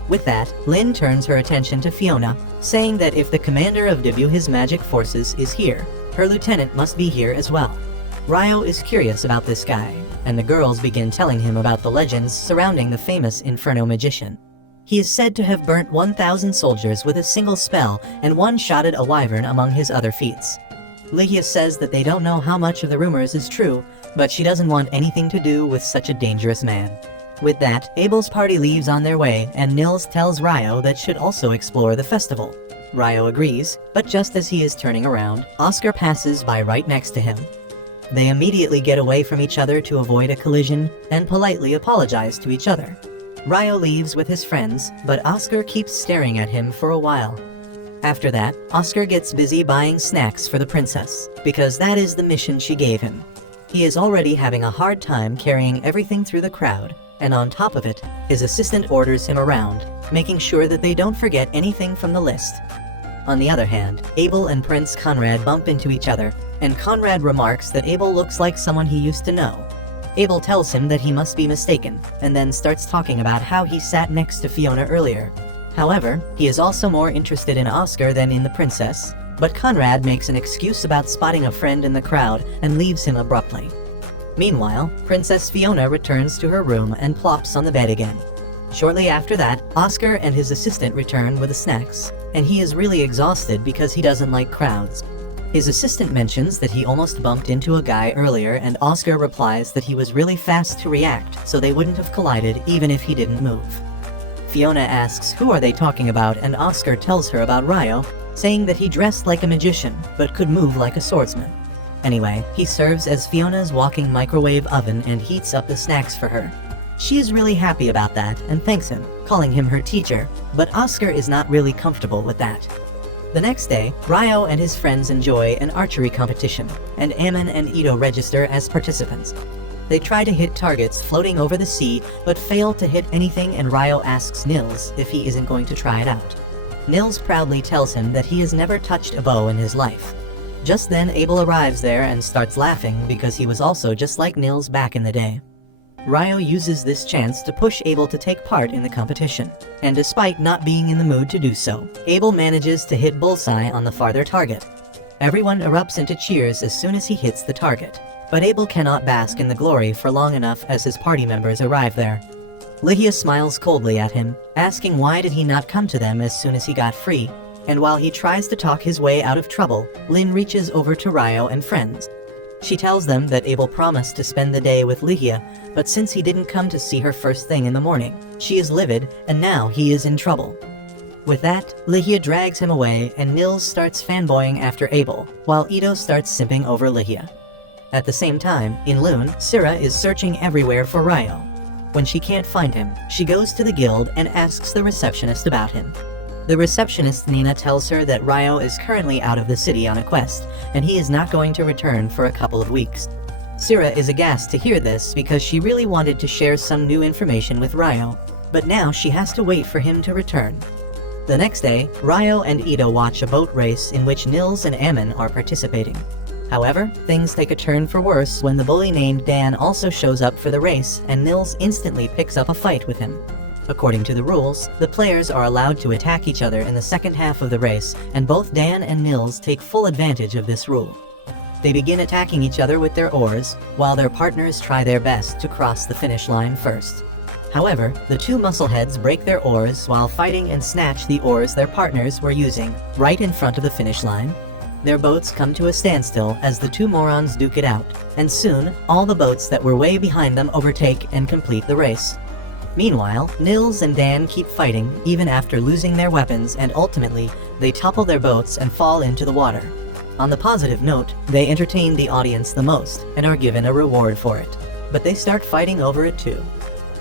With that, Lynn turns her attention to Fiona, saying that if the commander of Debut his magic forces is here, her lieutenant must be here as well. Ryo is curious about this guy, and the girls begin telling him about the legends surrounding the famous Inferno magician. He is said to have burnt 1,000 soldiers with a single spell and one-shotted a wyvern among his other feats. Ligia says that they don't know how much of the rumors is true, but she doesn't want anything to do with such a dangerous man. With that, Abel's party leaves on their way, and Nils tells Ryo that should also explore the festival. Ryo agrees, but just as he is turning around, Oscar passes by right next to him. They immediately get away from each other to avoid a collision, and politely apologize to each other. Ryo leaves with his friends, but Oscar keeps staring at him for a while. After that, Oscar gets busy buying snacks for the princess, because that is the mission she gave him. He is already having a hard time carrying everything through the crowd, and on top of it, his assistant orders him around, making sure that they don't forget anything from the list. On the other hand, Abel and Prince Conrad bump into each other, and Conrad remarks that Abel looks like someone he used to know. Abel tells him that he must be mistaken, and then starts talking about how he sat next to Fiona earlier. However, he is also more interested in Oscar than in the princess, but Conrad makes an excuse about spotting a friend in the crowd and leaves him abruptly. Meanwhile, Princess Fiona returns to her room and plops on the bed again. Shortly after that, Oscar and his assistant return with the snacks, and he is really exhausted because he doesn't like crowds. His assistant mentions that he almost bumped into a guy earlier, and Oscar replies that he was really fast to react, so they wouldn't have collided even if he didn't move. Fiona asks who are they talking about, and Oscar tells her about Ryo, saying that he dressed like a magician, but could move like a swordsman. Anyway, he serves as Fiona's walking microwave oven and heats up the snacks for her. She is really happy about that and thanks him, calling him her teacher, but Oscar is not really comfortable with that. The next day, Ryo and his friends enjoy an archery competition, and Ammon and Ito register as participants. They try to hit targets floating over the sea, but fail to hit anything, and Ryo asks Nils if he isn't going to try it out. Nils proudly tells him that he has never touched a bow in his life. Just then, Abel arrives there and starts laughing because he was also just like Nils back in the day. Ryo uses this chance to push Abel to take part in the competition, and despite not being in the mood to do so, Abel manages to hit bullseye on the farther target. Everyone erupts into cheers as soon as he hits the target, but Abel cannot bask in the glory for long enough as his party members arrive there. Ligia smiles coldly at him, asking why did he not come to them as soon as he got free, And while he tries to talk his way out of trouble, Lin reaches over to Ryo and friends. She tells them that Abel promised to spend the day with Ligia, but since he didn't come to see her first thing in the morning, she is livid, and now he is in trouble. With that, Ligia drags him away, and Nils starts fanboying after Abel, while Ito starts simping over Ligia. At the same time, in Lune, Syrah is searching everywhere for Ryo. When she can't find him, she goes to the guild and asks the receptionist about him. The receptionist Nina tells her that Ryo is currently out of the city on a quest, and he is not going to return for a couple of weeks. Syrah is aghast to hear this because she really wanted to share some new information with Ryo, but now she has to wait for him to return. The next day, Ryo and Ito watch a boat race in which Nils and Ammon are participating. However, things take a turn for worse when the bully named Dan also shows up for the race, and Nils instantly picks up a fight with him. According to the rules, the players are allowed to attack each other in the second half of the race, and both Dan and Nils take full advantage of this rule. They begin attacking each other with their oars, while their partners try their best to cross the finish line first. However, the two muscleheads break their oars while fighting and snatch the oars their partners were using right in front of the finish line. Their boats come to a standstill as the two morons duke it out, and soon, all the boats that were way behind them overtake and complete the race. Meanwhile, Nils and Dan keep fighting even after losing their weapons, and ultimately, they topple their boats and fall into the water. On the positive note, they entertain the audience the most and are given a reward for it, but they start fighting over it too.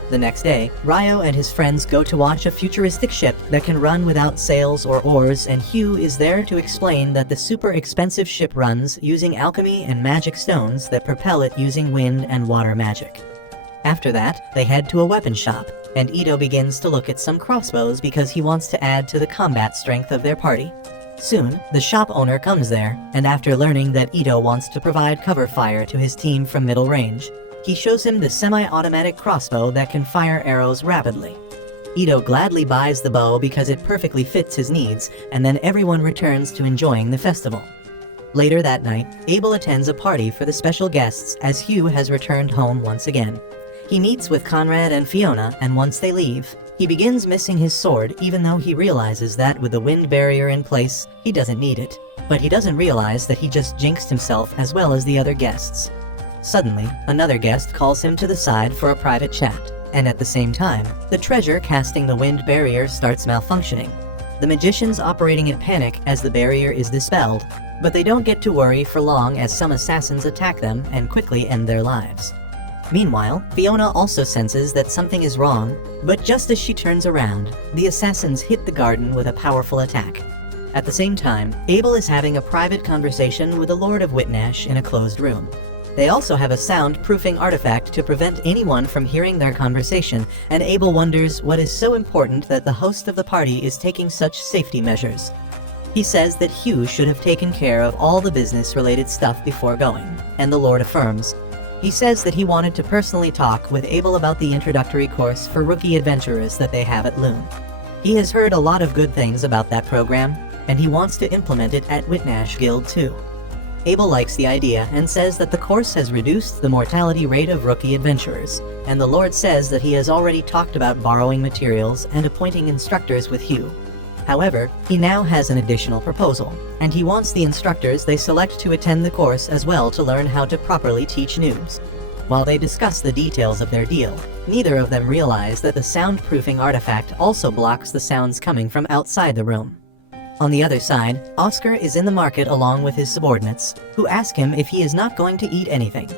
The next day, Ryo and his friends go to watch a futuristic ship that can run without sails or oars, and Hugh is there to explain that the super expensive ship runs using alchemy and magic stones that propel it using wind and water magic. After that, they head to a weapon shop, and Ito begins to look at some crossbows because he wants to add to the combat strength of their party. Soon, the shop owner comes there, and after learning that Ito wants to provide cover fire to his team from middle range, he shows him the semi-automatic crossbow that can fire arrows rapidly. Ito gladly buys the bow because it perfectly fits his needs, and then everyone returns to enjoying the festival. Later that night, Abel attends a party for the special guests as Hugh has returned home once again. He meets with Conrad and Fiona, and once they leave, he begins missing his sword even though he realizes that with the wind barrier in place, he doesn't need it. But he doesn't realize that he just jinxed himself as well as the other guests. Suddenly, another guest calls him to the side for a private chat, and at the same time, the treasure casting the wind barrier starts malfunctioning. The magicians operating in panic as the barrier is dispelled, but they don't get to worry for long as some assassins attack them and quickly end their lives. Meanwhile, Fiona also senses that something is wrong, but just as she turns around, the assassins hit the garden with a powerful attack. At the same time, Abel is having a private conversation with the Lord of Whitnash in a closed room. They also have a sound-proofing artifact to prevent anyone from hearing their conversation, and Abel wonders what is so important that the host of the party is taking such safety measures. He says that Hugh should have taken care of all the business-related stuff before going, and the Lord affirms. He says that he wanted to personally talk with Abel about the introductory course for rookie adventurers that they have at Lune. He has heard a lot of good things about that program, and he wants to implement it at Whitnash Guild too. Abel likes the idea and says that the course has reduced the mortality rate of rookie adventurers, and the Lord says that he has already talked about borrowing materials and appointing instructors with Hugh. However, he now has an additional proposal, and he wants the instructors they select to attend the course as well to learn how to properly teach noobs. While they discuss the details of their deal, neither of them realize that the soundproofing artifact also blocks the sounds coming from outside the room. On the other side, Oscar is in the market along with his subordinates, who ask him if he is not going to eat anything.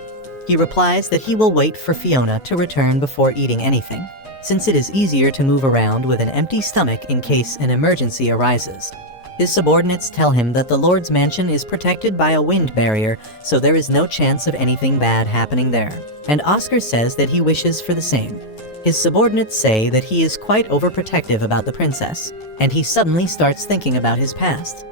He replies that he will wait for Fiona to return before eating anything, since it is easier to move around with an empty stomach in case an emergency arises. His subordinates tell him that the Lord's mansion is protected by a wind barrier, so there is no chance of anything bad happening there, and Oscar says that he wishes for the same. His subordinates say that he is quite overprotective about the princess, and he suddenly starts thinking about his past.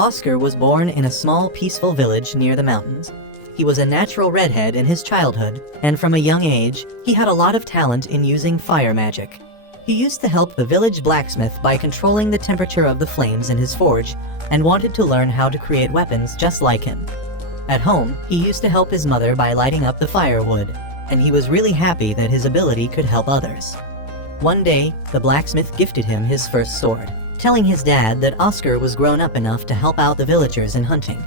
Oscar was born in a small, peaceful village near the mountains. He was a natural redhead in his childhood, and from a young age, he had a lot of talent in using fire magic. He used to help the village blacksmith by controlling the temperature of the flames in his forge, and wanted to learn how to create weapons just like him. At home, he used to help his mother by lighting up the firewood, and he was really happy that his ability could help others. One day, the blacksmith gifted him his first sword. telling his dad that Oscar was grown up enough to help out the villagers in hunting.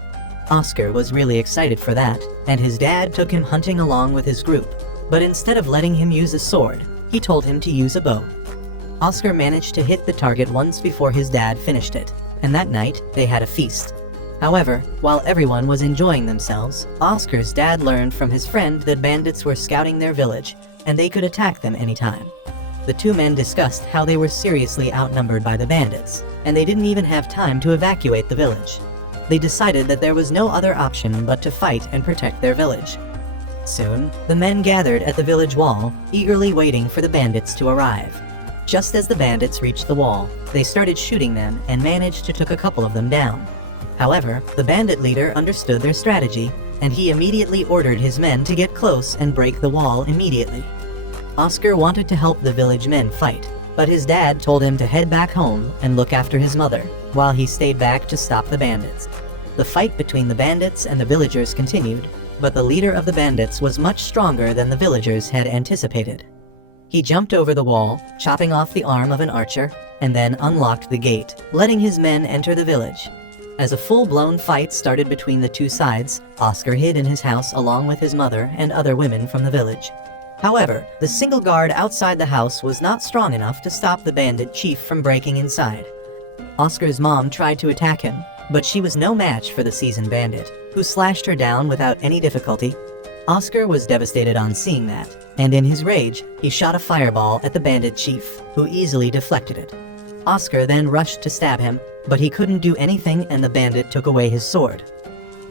Oscar was really excited for that, and his dad took him hunting along with his group. But instead of letting him use a sword, he told him to use a bow. Oscar managed to hit the target once before his dad finished it, and that night they had a feast. However, while everyone was enjoying themselves, Oscar's dad learned from his friend that bandits were scouting their village, and they could attack them anytime. The two men discussed how they were seriously outnumbered by the bandits, and they didn't even have time to evacuate the village. They decided that there was no other option but to fight and protect their village. Soon, the men gathered at the village wall, eagerly waiting for the bandits to arrive. Just as the bandits reached the wall, they started shooting them and managed to take a couple of them down. However, the bandit leader understood their strategy, and he immediately ordered his men to get close and break the wall immediately. Oscar wanted to help the village men fight, but his dad told him to head back home and look after his mother, while he stayed back to stop the bandits. The fight between the bandits and the villagers continued, but the leader of the bandits was much stronger than the villagers had anticipated. He jumped over the wall, chopping off the arm of an archer, and then unlocked the gate, letting his men enter the village. As a full-blown fight started between the two sides, Oscar hid in his house along with his mother and other women from the village. However, the single guard outside the house was not strong enough to stop the bandit chief from breaking inside. Oscar's mom tried to attack him, but she was no match for the seasoned bandit, who slashed her down without any difficulty. Oscar was devastated on seeing that, and in his rage, he shot a fireball at the bandit chief, who easily deflected it. Oscar then rushed to stab him, but he couldn't do anything and the bandit took away his sword.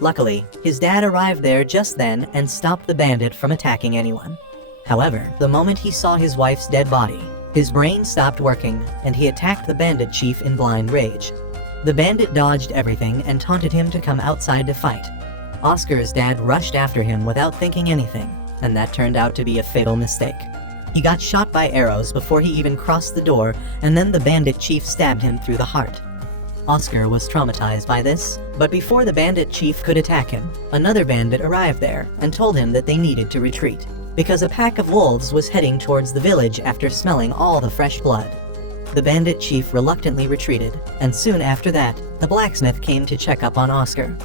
Luckily, his dad arrived there just then and stopped the bandit from attacking anyone. However, the moment he saw his wife's dead body, his brain stopped working and he attacked the bandit chief in blind rage. The bandit dodged everything and taunted him to come outside to fight. Oscar's dad rushed after him without thinking anything, and that turned out to be a fatal mistake. He got shot by arrows before he even crossed the door, and then the bandit chief stabbed him through the heart. Oscar was traumatized by this, but before the bandit chief could attack him, another bandit arrived there and told him that they needed to retreat, because a pack of wolves was heading towards the village after smelling all the fresh blood. The bandit chief reluctantly retreated, and soon after that, the blacksmith came to check up on Oscar.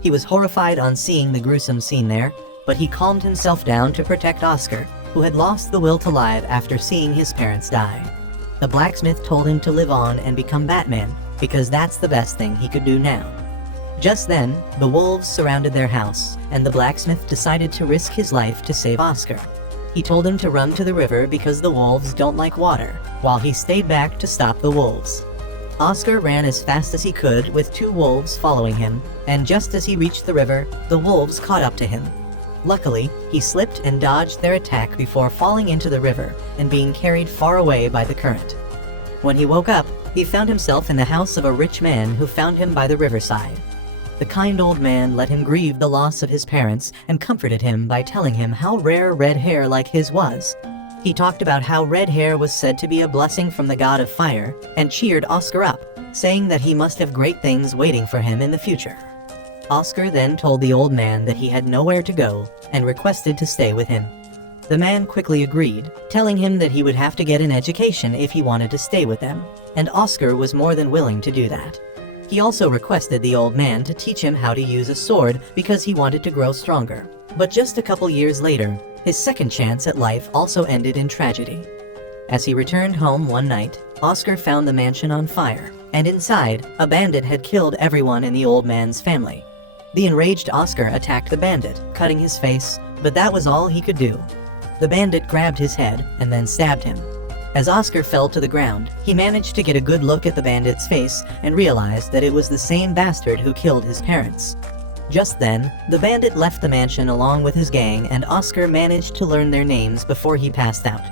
He was horrified on seeing the gruesome scene there, but he calmed himself down to protect Oscar, who had lost the will to live after seeing his parents die. The blacksmith told him to live on and become Batman, because that's the best thing he could do now. Just then, the wolves surrounded their house, and the blacksmith decided to risk his life to save Oscar. He told him to run to the river because the wolves don't like water, while he stayed back to stop the wolves. Oscar ran as fast as he could with two wolves following him, and just as he reached the river, the wolves caught up to him. Luckily, he slipped and dodged their attack before falling into the river and being carried far away by the current. When he woke up, he found himself in the house of a rich man who found him by the riverside. The kind old man let him grieve the loss of his parents and comforted him by telling him how rare red hair like his was. He talked about how red hair was said to be a blessing from the god of fire and cheered Oscar up, saying that he must have great things waiting for him in the future. Oscar then told the old man that he had nowhere to go and requested to stay with him. The man quickly agreed, telling him that he would have to get an education if he wanted to stay with them, and Oscar was more than willing to do that. He also requested the old man to teach him how to use a sword because he wanted to grow stronger. But just a couple years later, his second chance at life also ended in tragedy. As he returned home one night, Oscar found the mansion on fire, and inside, a bandit had killed everyone in the old man's family. The enraged Oscar attacked the bandit, cutting his face, but that was all he could do. The bandit grabbed his head and then stabbed him. As Oscar fell to the ground, he managed to get a good look at the bandit's face and realized that it was the same bastard who killed his parents. Just then, the bandit left the mansion along with his gang and Oscar managed to learn their names before he passed out.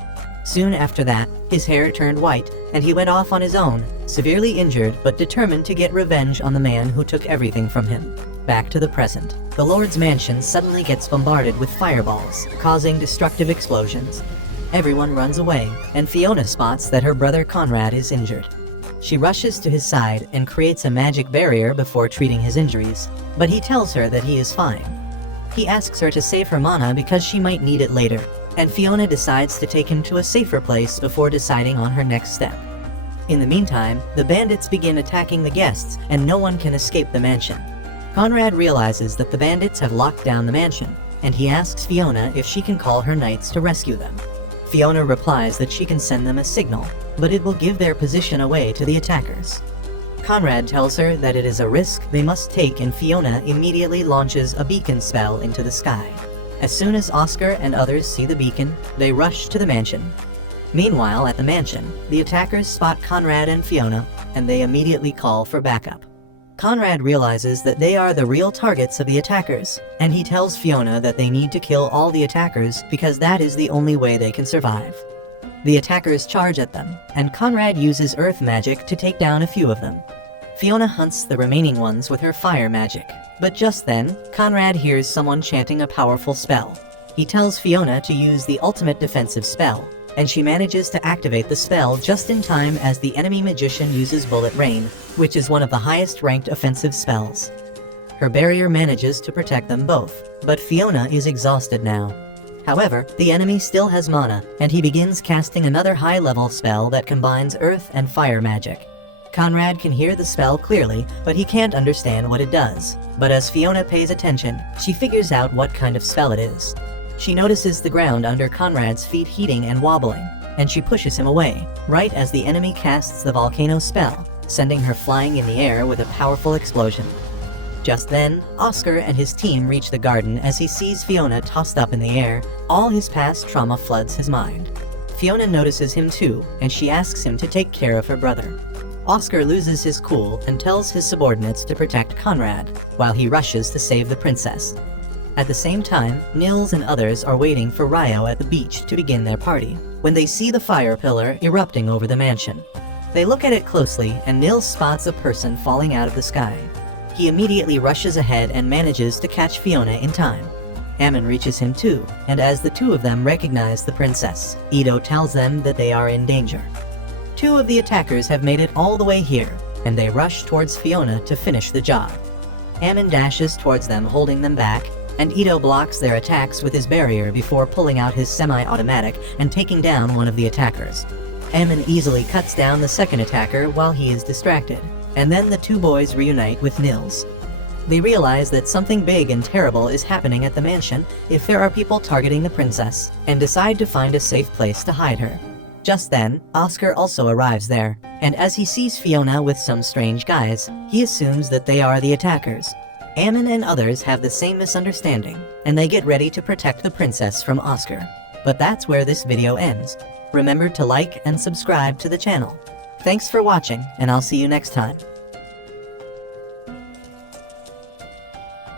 Soon after that, his hair turned white and he went off on his own, severely injured but determined to get revenge on the man who took everything from him. Back to the present. The Lord's mansion suddenly gets bombarded with fireballs, causing destructive explosions. Everyone runs away, and Fiona spots that her brother Conrad is injured. She rushes to his side and creates a magic barrier before treating his injuries, but he tells her that he is fine. He asks her to save her mana because she might need it later, and Fiona decides to take him to a safer place before deciding on her next step. In the meantime, the bandits begin attacking the guests, and no one can escape the mansion. Conrad realizes that the bandits have locked down the mansion, and he asks Fiona if she can call her knights to rescue them. Fiona replies that she can send them a signal, but it will give their position away to the attackers. Conrad tells her that it is a risk they must take, and Fiona immediately launches a beacon spell into the sky. As soon as Oscar and others see the beacon, they rush to the mansion. Meanwhile, at the mansion, the attackers spot Conrad and Fiona, and they immediately call for backup. Conrad realizes that they are the real targets of the attackers, and he tells Fiona that they need to kill all the attackers because that is the only way they can survive. The attackers charge at them, and Conrad uses earth magic to take down a few of them. Fiona hunts the remaining ones with her fire magic, but just then, Conrad hears someone chanting a powerful spell. He tells Fiona to use the ultimate defensive spell, and she manages to activate the spell just in time as the enemy magician uses Bullet Rain, which is one of the highest ranked offensive spells. Her barrier manages to protect them both, but Fiona is exhausted now. However, the enemy still has mana, and he begins casting another high-level spell that combines earth and fire magic. Conrad can hear the spell clearly, but he can't understand what it does. But as Fiona pays attention, she figures out what kind of spell it is. She notices the ground under Conrad's feet heating and wobbling, and she pushes him away, right as the enemy casts the volcano spell, sending her flying in the air with a powerful explosion. Just then, Oscar and his team reach the garden. As he sees Fiona tossed up in the air, all his past trauma floods his mind. Fiona notices him too, and she asks him to take care of her brother. Oscar loses his cool and tells his subordinates to protect Conrad, while he rushes to save the princess. At the same time, Nils and others are waiting for Ryo at the beach to begin their party, when they see the fire pillar erupting over the mansion. They look at it closely, and Nils spots a person falling out of the sky. He immediately rushes ahead and manages to catch Fiona in time. Ammon reaches him too, and as the two of them recognize the princess, Ito tells them that they are in danger. Two of the attackers have made it all the way here, and they rush towards Fiona to finish the job. Ammon dashes towards them, holding them back, and Ito blocks their attacks with his barrier before pulling out his semi-automatic and taking down one of the attackers. Ammon easily cuts down the second attacker while he is distracted, and then the two boys reunite with Nils. They realize that something big and terrible is happening at the mansion if there are people targeting the princess, and decide to find a safe place to hide her. Just then, Oscar also arrives there, and as he sees Fiona with some strange guys, he assumes that they are the attackers. Ammon and others have the same misunderstanding, and they get ready to protect the princess from Oscar. But that's where this video ends. Remember to like and subscribe to the channel. Thanks for watching, and I'll see you next time.